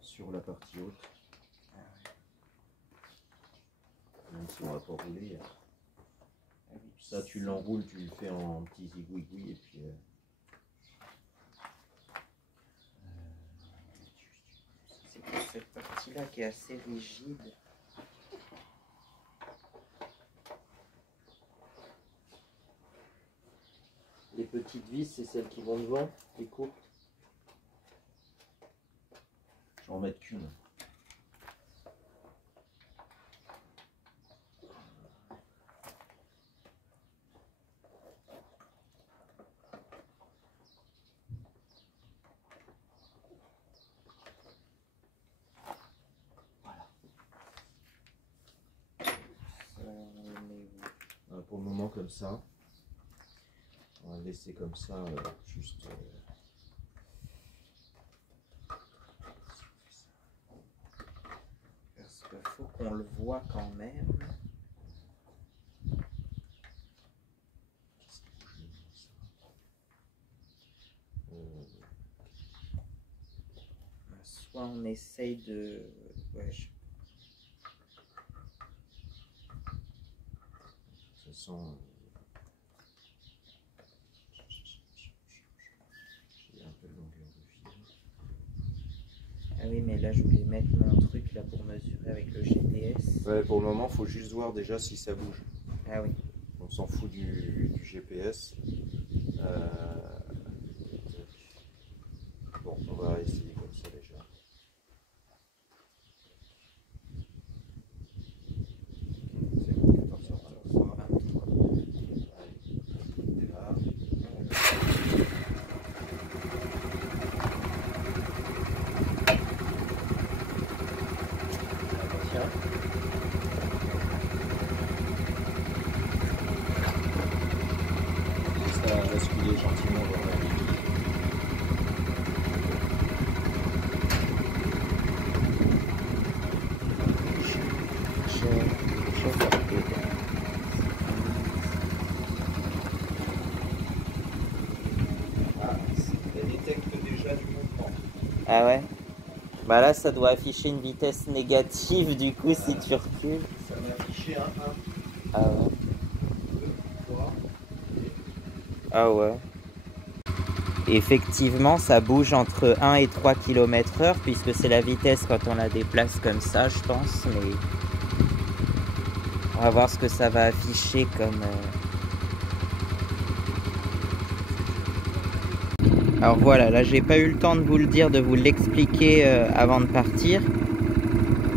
sur la partie haute. Même si on va pas rouler. Ah oui, Ça, tu l'enroules, tu le fais en petit zigouigoui et puis. C'est pour cette partie-là qui est assez rigide. Les petites vis, c'est celles qui vont devant, les courtes. Je vais en mettre qu'une. Pour le moment comme ça. On va le laisser comme ça, juste. Parce qu'il faut qu'on le voit quand même. Soit on essaye de... Ouais, De toute façon, j'ai un peu de longueur de fil. Ah oui, mais là je voulais mettre mon truc là pour mesurer avec le GPS. Ouais, pour le moment, il faut juste voir déjà si ça bouge. Ah oui. On s'en fout du GPS. Bon, on va essayer comme ça déjà. C'est bon, 14h23. Allez, démarre. Ça va basculer gentiment vers la ligne. Ah, elle détecte déjà du mouvement. Ah ouais. Bah là ça doit afficher une vitesse négative du coup si tu recules. Ça m'a affiché un 1, Ah ouais. 2, 3. Ah ouais. Effectivement, ça bouge entre 1 et 3 km/h puisque c'est la vitesse quand on la déplace comme ça, je pense. Mais on va voir ce que ça va afficher comme. Alors voilà, là j'ai pas eu le temps de vous le dire, de vous l'expliquer avant de partir.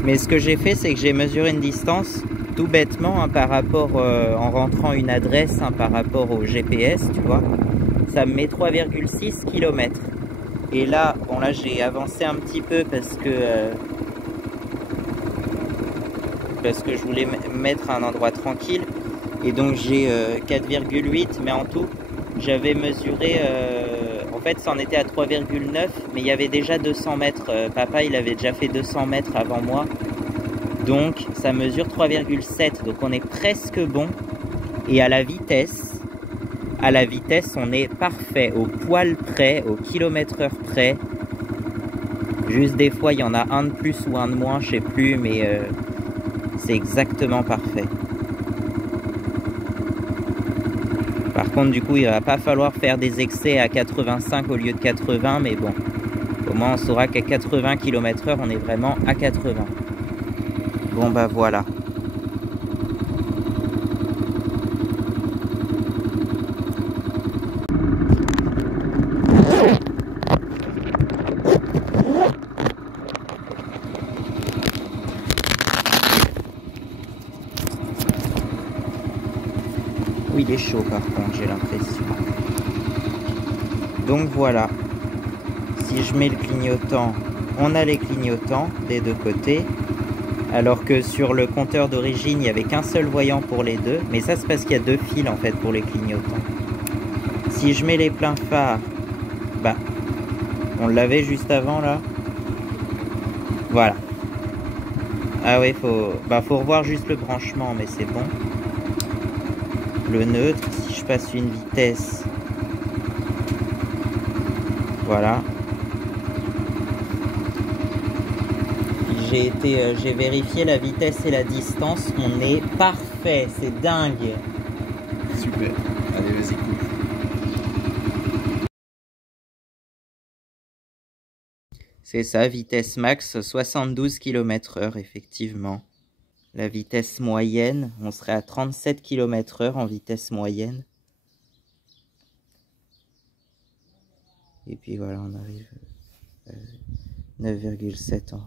Mais ce que j'ai fait, c'est que j'ai mesuré une distance tout bêtement hein, par rapport en rentrant une adresse hein, par rapport au GPS, tu vois. Ça me met 3,6 km. Et là, bon là j'ai avancé un petit peu parce que je voulais mettre à un endroit tranquille. Et donc j'ai 4,8, mais en tout, j'avais mesuré, en fait ça en était à 3,9, mais il y avait déjà 200 mètres. Papa il avait déjà fait 200 mètres avant moi. Donc ça mesure 3,7, donc on est presque bon. Et à la vitesse, on est parfait, au poil près, au kilomètre heure près. Juste des fois, il y en a un de plus ou un de moins, je sais plus, mais c'est exactement parfait. Par contre, du coup, il va pas falloir faire des excès à 85 au lieu de 80, mais bon, au moins on saura qu'à 80 km/h, on est vraiment à 80. Bon bah voilà. Oui, il est chaud par contre, j'ai l'impression. Donc voilà. Si je mets le clignotant, on a les clignotants des deux côtés. Alors que sur le compteur d'origine, il n'y avait qu'un seul voyant pour les deux. Mais ça, c'est parce qu'il y a deux fils en fait pour les clignotants. Si je mets les pleins phares, bah, on l'avait juste avant là. Voilà. Ah oui, faut revoir juste le branchement, mais c'est bon. Le neutre, si je passe une vitesse, voilà. J'ai vérifié la vitesse et la distance, on est parfait, c'est dingue. Super, allez vas-y, coupe. C'est ça, vitesse max 72 km/h, effectivement. La vitesse moyenne, on serait à 37 km/h en vitesse moyenne. Et puis voilà, on arrive à 9,7 ans.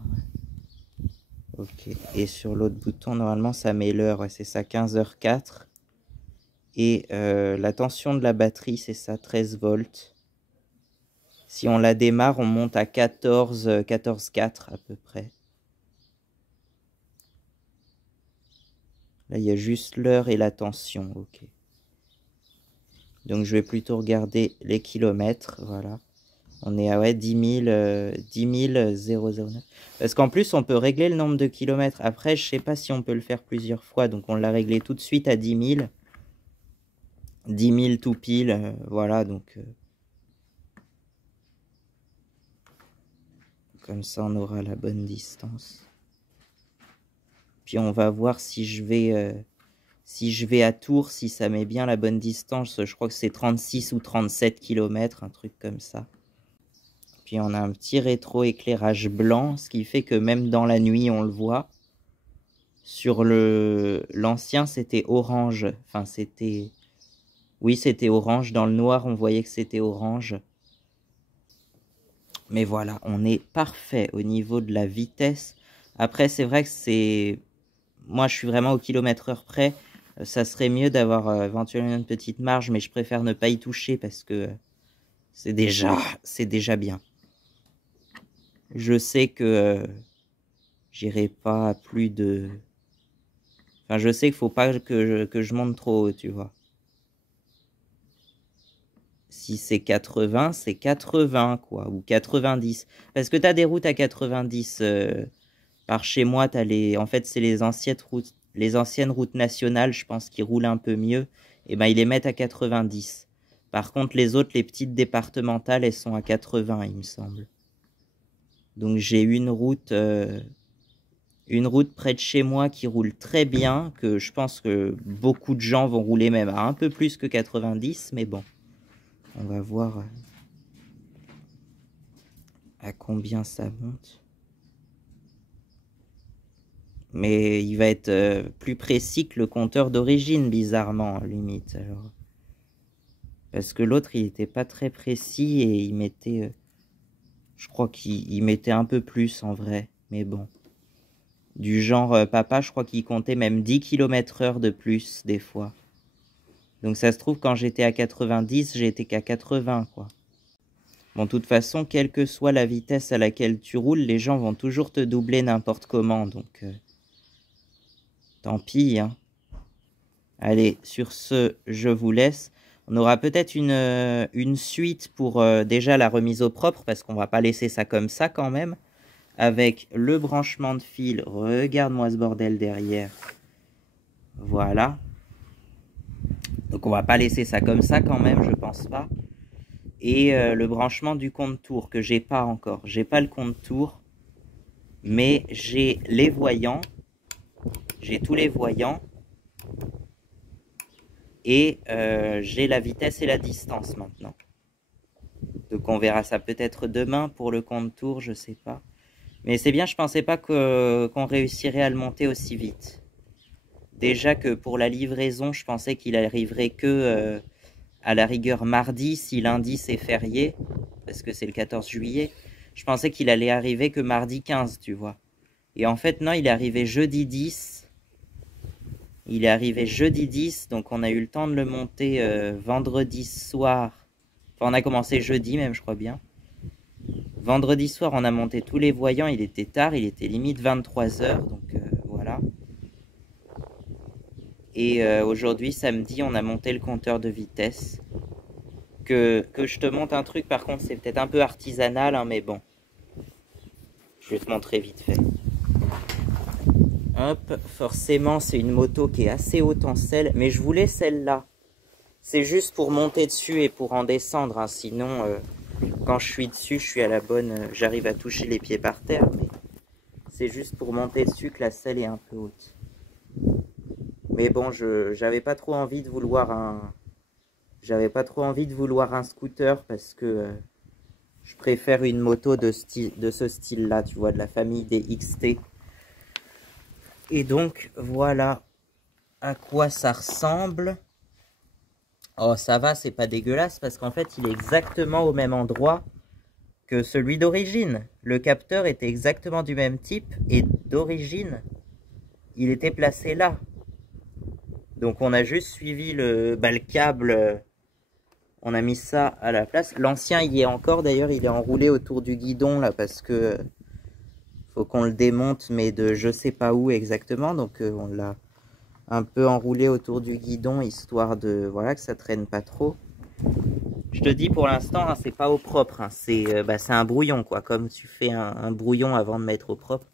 Ok, et sur l'autre bouton, normalement, ça met l'heure, ouais, c'est ça, 15h04. Et la tension de la batterie, c'est ça, 13 volts. Si on la démarre, on monte à 14,4 à peu près. Là, il y a juste l'heure et la tension, ok. Donc, je vais plutôt regarder les kilomètres, voilà. On est à ouais, 10 009. Parce qu'en plus, on peut régler le nombre de kilomètres. Après, je sais pas si on peut le faire plusieurs fois. Donc, on l'a réglé tout de suite à 10 000. 10 000 tout pile. Voilà, donc... comme ça, on aura la bonne distance. Puis, on va voir si je vais à Tours, si ça met bien la bonne distance. Je crois que c'est 36 ou 37 km, un truc comme ça. Puis on a un petit rétro-éclairage blanc, ce qui fait que même dans la nuit, on le voit. Sur l'ancien, c'était orange. Enfin, c'était... Oui, c'était orange. Dans le noir, on voyait que c'était orange. Mais voilà, on est parfait au niveau de la vitesse. Après, c'est vrai que c'est... Moi, je suis vraiment au kilomètre-heure près. Ça serait mieux d'avoir éventuellement une petite marge, mais je préfère ne pas y toucher parce que c'est déjà bien. Je sais que j'irai pas à plus de... Enfin, je sais qu'il faut pas que je monte trop haut, tu vois. Si c'est 80, c'est 80, quoi. Ou 90. Parce que tu as des routes à 90. Par chez moi, en fait, c'est les anciennes routes nationales, je pense, qui roulent un peu mieux. Et ben, ils les mettent à 90. Par contre, les autres, les petites départementales, elles sont à 80, il me semble. Donc j'ai une route près de chez moi qui roule très bien, que je pense que beaucoup de gens vont rouler même à un peu plus que 90, mais bon, on va voir à combien ça monte. Mais il va être plus précis que le compteur d'origine, bizarrement, limite. Alors. Parce que l'autre, il n'était pas très précis et il mettait... je crois qu'il mettait un peu plus en vrai, mais bon. Du genre, papa, je crois qu'il comptait même 10 km/h de plus, des fois. Donc ça se trouve, quand j'étais à 90, j'étais qu'à 80, quoi. Bon, de toute façon, quelle que soit la vitesse à laquelle tu roules, les gens vont toujours te doubler n'importe comment, donc... tant pis, hein. Allez, sur ce, je vous laisse. On aura peut-être une suite pour déjà la remise au propre, parce qu'on va pas laisser ça comme ça quand même. Avec le branchement de fil, regarde-moi ce bordel derrière. Voilà. Donc on va pas laisser ça comme ça quand même, je pense pas. et le branchement du compte-tour que j'ai pas encore. J'ai pas le compte-tour, mais j'ai les voyants, j'ai tous les voyants et j'ai la vitesse et la distance maintenant. Donc on verra ça peut-être demain pour le compte-tour, je sais pas. Mais c'est bien, je pensais pas qu'on réussirait à le monter aussi vite. Déjà que pour la livraison, je pensais qu'il arriverait que à la rigueur mardi, si lundi c'est férié, parce que c'est le 14 juillet. Je pensais qu'il allait arriver que mardi 15, tu vois. Et en fait, non, il est arrivé jeudi 10. Il est arrivé jeudi 10, donc on a eu le temps de le monter vendredi soir. Enfin, on a commencé jeudi même, je crois bien. Vendredi soir, on a monté tous les voyants, il était tard, il était limite 23 heures, donc voilà. Et aujourd'hui, samedi, on a monté le compteur de vitesse. Que je te montre un truc, par contre, c'est peut-être un peu artisanal, hein, mais bon. Je vais te montrer vite fait. Hop, forcément, c'est une moto qui est assez haute en selle, mais je voulais celle-là. C'est juste pour monter dessus et pour en descendre, hein, sinon, quand je suis dessus, je suis à la bonne... j'arrive à toucher les pieds par terre, mais c'est juste pour monter dessus que la selle est un peu haute. Mais bon, j'avais pas trop envie de vouloir un... J'avais pas trop envie de vouloir un scooter parce que je préfère une moto de ce style-là, tu vois, de la famille des XT. Et donc, voilà à quoi ça ressemble. Oh, ça va, c'est pas dégueulasse parce qu'en fait, il est exactement au même endroit que celui d'origine. Le capteur était exactement du même type et d'origine, il était placé là. Donc, on a juste suivi le câble. On a mis ça à la place. L'ancien y est encore, d'ailleurs, il est enroulé autour du guidon là parce que faut qu'on le démonte, mais de je sais pas où exactement. Donc on l'a un peu enroulé autour du guidon histoire de voilà que ça traîne pas trop. Je te dis pour l'instant, hein, c'est pas au propre, hein, c'est un brouillon quoi, comme tu fais un brouillon avant de mettre au propre.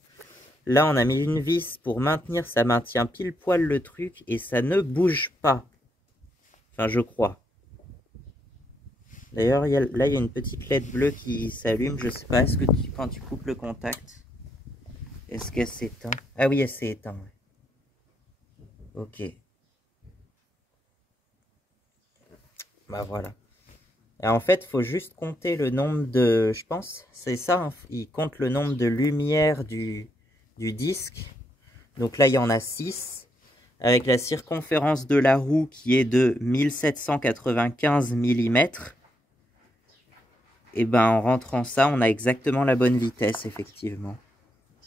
Là, on a mis une vis pour maintenir, ça maintient pile poil le truc et ça ne bouge pas. Enfin, je crois. D'ailleurs, là, il y a une petite LED bleue qui s'allume. Je sais pas, est-ce que quand tu coupes le contact, est-ce qu'elle s'éteint? Ah oui, elle s'est éteinte. Ouais. Ok. Bah voilà. Et en fait, il faut juste compter le nombre de... Je pense, c'est ça. Hein, il compte le nombre de lumières du disque. Donc là, il y en a 6. Avec la circonférence de la roue qui est de 1795 mm. Et ben en rentrant ça, on a exactement la bonne vitesse, effectivement.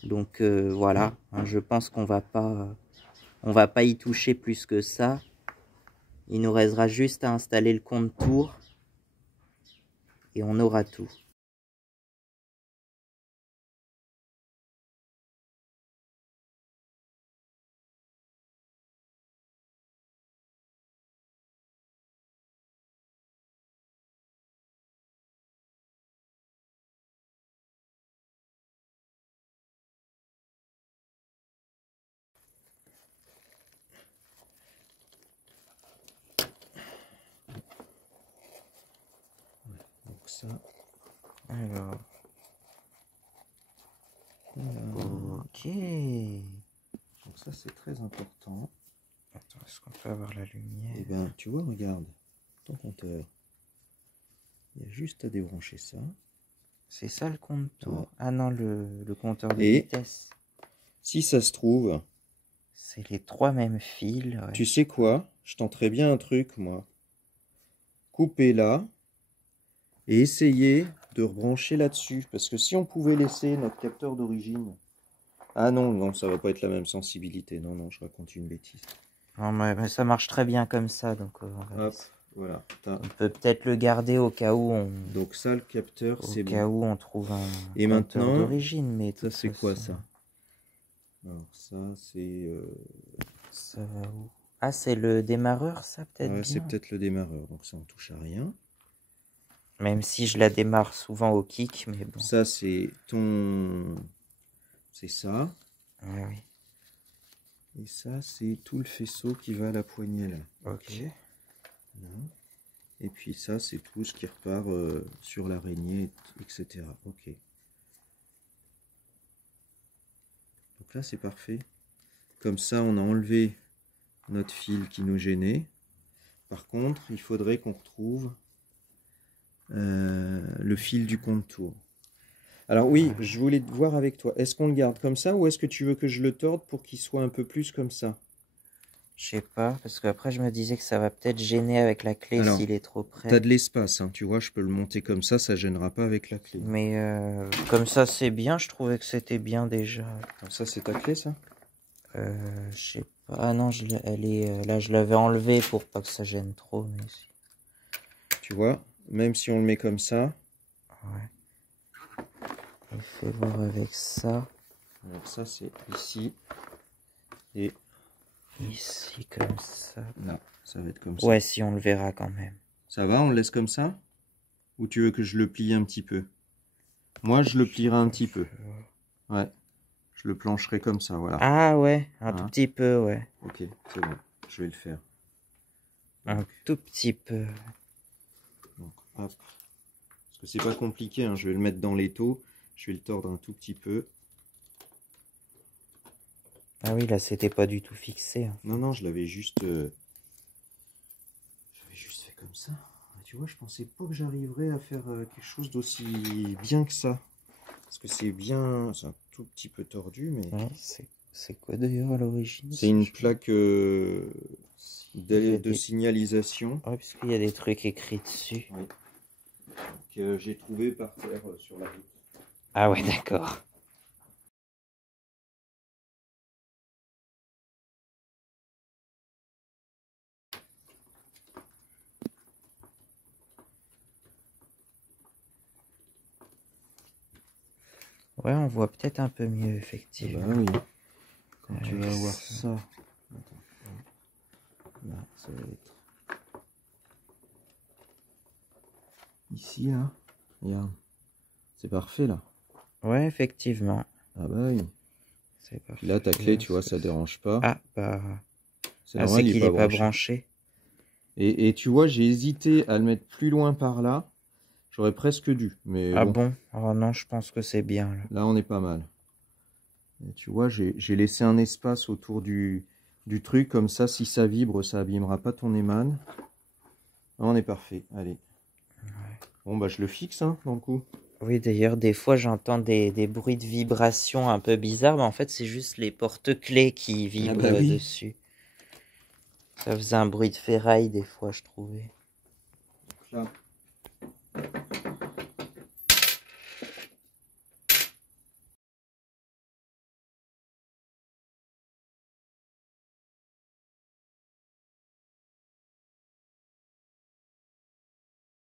Donc voilà, hein, je pense qu'on va pas y toucher plus que ça. Il nous restera juste à installer le compte-tour et on aura tout. Donc ça. Alors. Ok. Donc ça c'est très important. Attends, est-ce qu'on peut avoir la lumière? Et bien tu vois, regarde, ton compteur. Il y a juste à débrancher ça. C'est ça le compteur? Ouais. Ah non, le compteur de vitesse. Si ça se trouve... C'est les 3 mêmes fils. Ouais. Tu sais quoi? Je tenterais bien un truc, moi. Couper là. Et essayer de rebrancher là-dessus. Parce que si on pouvait laisser notre capteur d'origine... Ah non, non, ça va pas être la même sensibilité. Non, non, je raconte une bêtise. Non, mais ça marche très bien comme ça. Donc hop, voilà. On peut peut-être le garder au cas où on... Donc ça, le capteur, c'est bon. Au cas où on trouve un et compteur maintenant, d'origine. Mais ça c'est quoi ça? Alors ça, c'est... Ça va où? Ah, c'est le démarreur, ça, peut-être ouais, bien. c'est peut-être le démarreur. Donc ça, on touche à rien. Même si je la démarre souvent au kick, mais bon. Ça, c'est ton... C'est ça. Oui, oui. Et ça, c'est tout le faisceau qui va à la poignée, là. Ok. Là. Et puis ça, c'est tout ce qui repart sur l'araignée, etc. Ok. Donc là, c'est parfait. Comme ça, on a enlevé notre fil qui nous gênait. Par contre, il faudrait qu'on retrouve le fil du contour. Alors oui, je voulais voir avec toi. Est-ce qu'on le garde comme ça ou est-ce que tu veux que je le torde pour qu'il soit un peu plus comme ça? Je sais pas, parce qu'après je me disais que ça va peut-être gêner avec la clé s'il est trop près. T'as de l'espace, hein, tu vois, je peux le monter comme ça gênera pas avec la clé. Mais comme ça c'est bien, je trouvais que c'était bien déjà. Alors ça c'est ta clé ça? Je sais pas. Ah non, elle est là, je l'avais enlevée pour pas que ça gêne trop. Mais... Tu vois, même si on le met comme ça. Ouais. Il faut voir avec ça. Alors ça c'est ici. Et ici comme ça. Là, ça va être comme ça. Ouais, si on le verra quand même. Ça va, on le laisse comme ça? Ou tu veux que je le plie un petit peu? Moi je le plierai un petit peu. Ouais. Je le plancherai comme ça, voilà. Ah ouais, un tout petit peu, ouais. Ok, c'est bon, je vais le faire. Donc, un tout petit peu. Donc, hop. Parce que c'est pas compliqué, hein. Je vais le mettre dans l'étau. Je vais le tordre un tout petit peu. Ah oui, là c'était pas du tout fixé. Hein. Non, non, je l'avais juste fait comme ça. Tu vois, je pensais pas que j'arriverais à faire quelque chose d'aussi bien que ça. Parce que c'est bien, c'est un tout petit peu tordu, mais... Ouais, c'est quoi d'ailleurs à l'origine? C'est une plaque de signalisation. Ouais, puisqu'il y a des trucs écrits dessus. Oui. Que j'ai trouvé par terre sur la route. Ah ouais, d'accord. Ouais, on voit peut-être un peu mieux, effectivement. Bah oui. Quand tu vas voir ça. Attends. Là, ça va être... Ici, là. Regarde. C'est parfait, là. Ouais, effectivement. Ah bah oui. C'est parfait. Puis là, ta clé, tu vois, ça dérange pas. Ah, bah... C'est normal, qu'il n'est pas branché. Et tu vois, j'ai hésité à le mettre plus loin par là. J'aurais presque dû, mais ah bon. Oh non, je pense que c'est bien. Là, on est pas mal. Et tu vois, j'ai laissé un espace autour du truc. Comme ça, si ça vibre, ça abîmera pas ton émane. On est parfait. Allez. Ouais. Bon, bah je le fixe, hein, dans le coup. Oui, d'ailleurs, des fois, j'entends des bruits de vibration un peu bizarres. Mais en fait, c'est juste les porte-clés qui vibrent dessus. Ça faisait un bruit de ferraille, des fois, je trouvais. Donc là...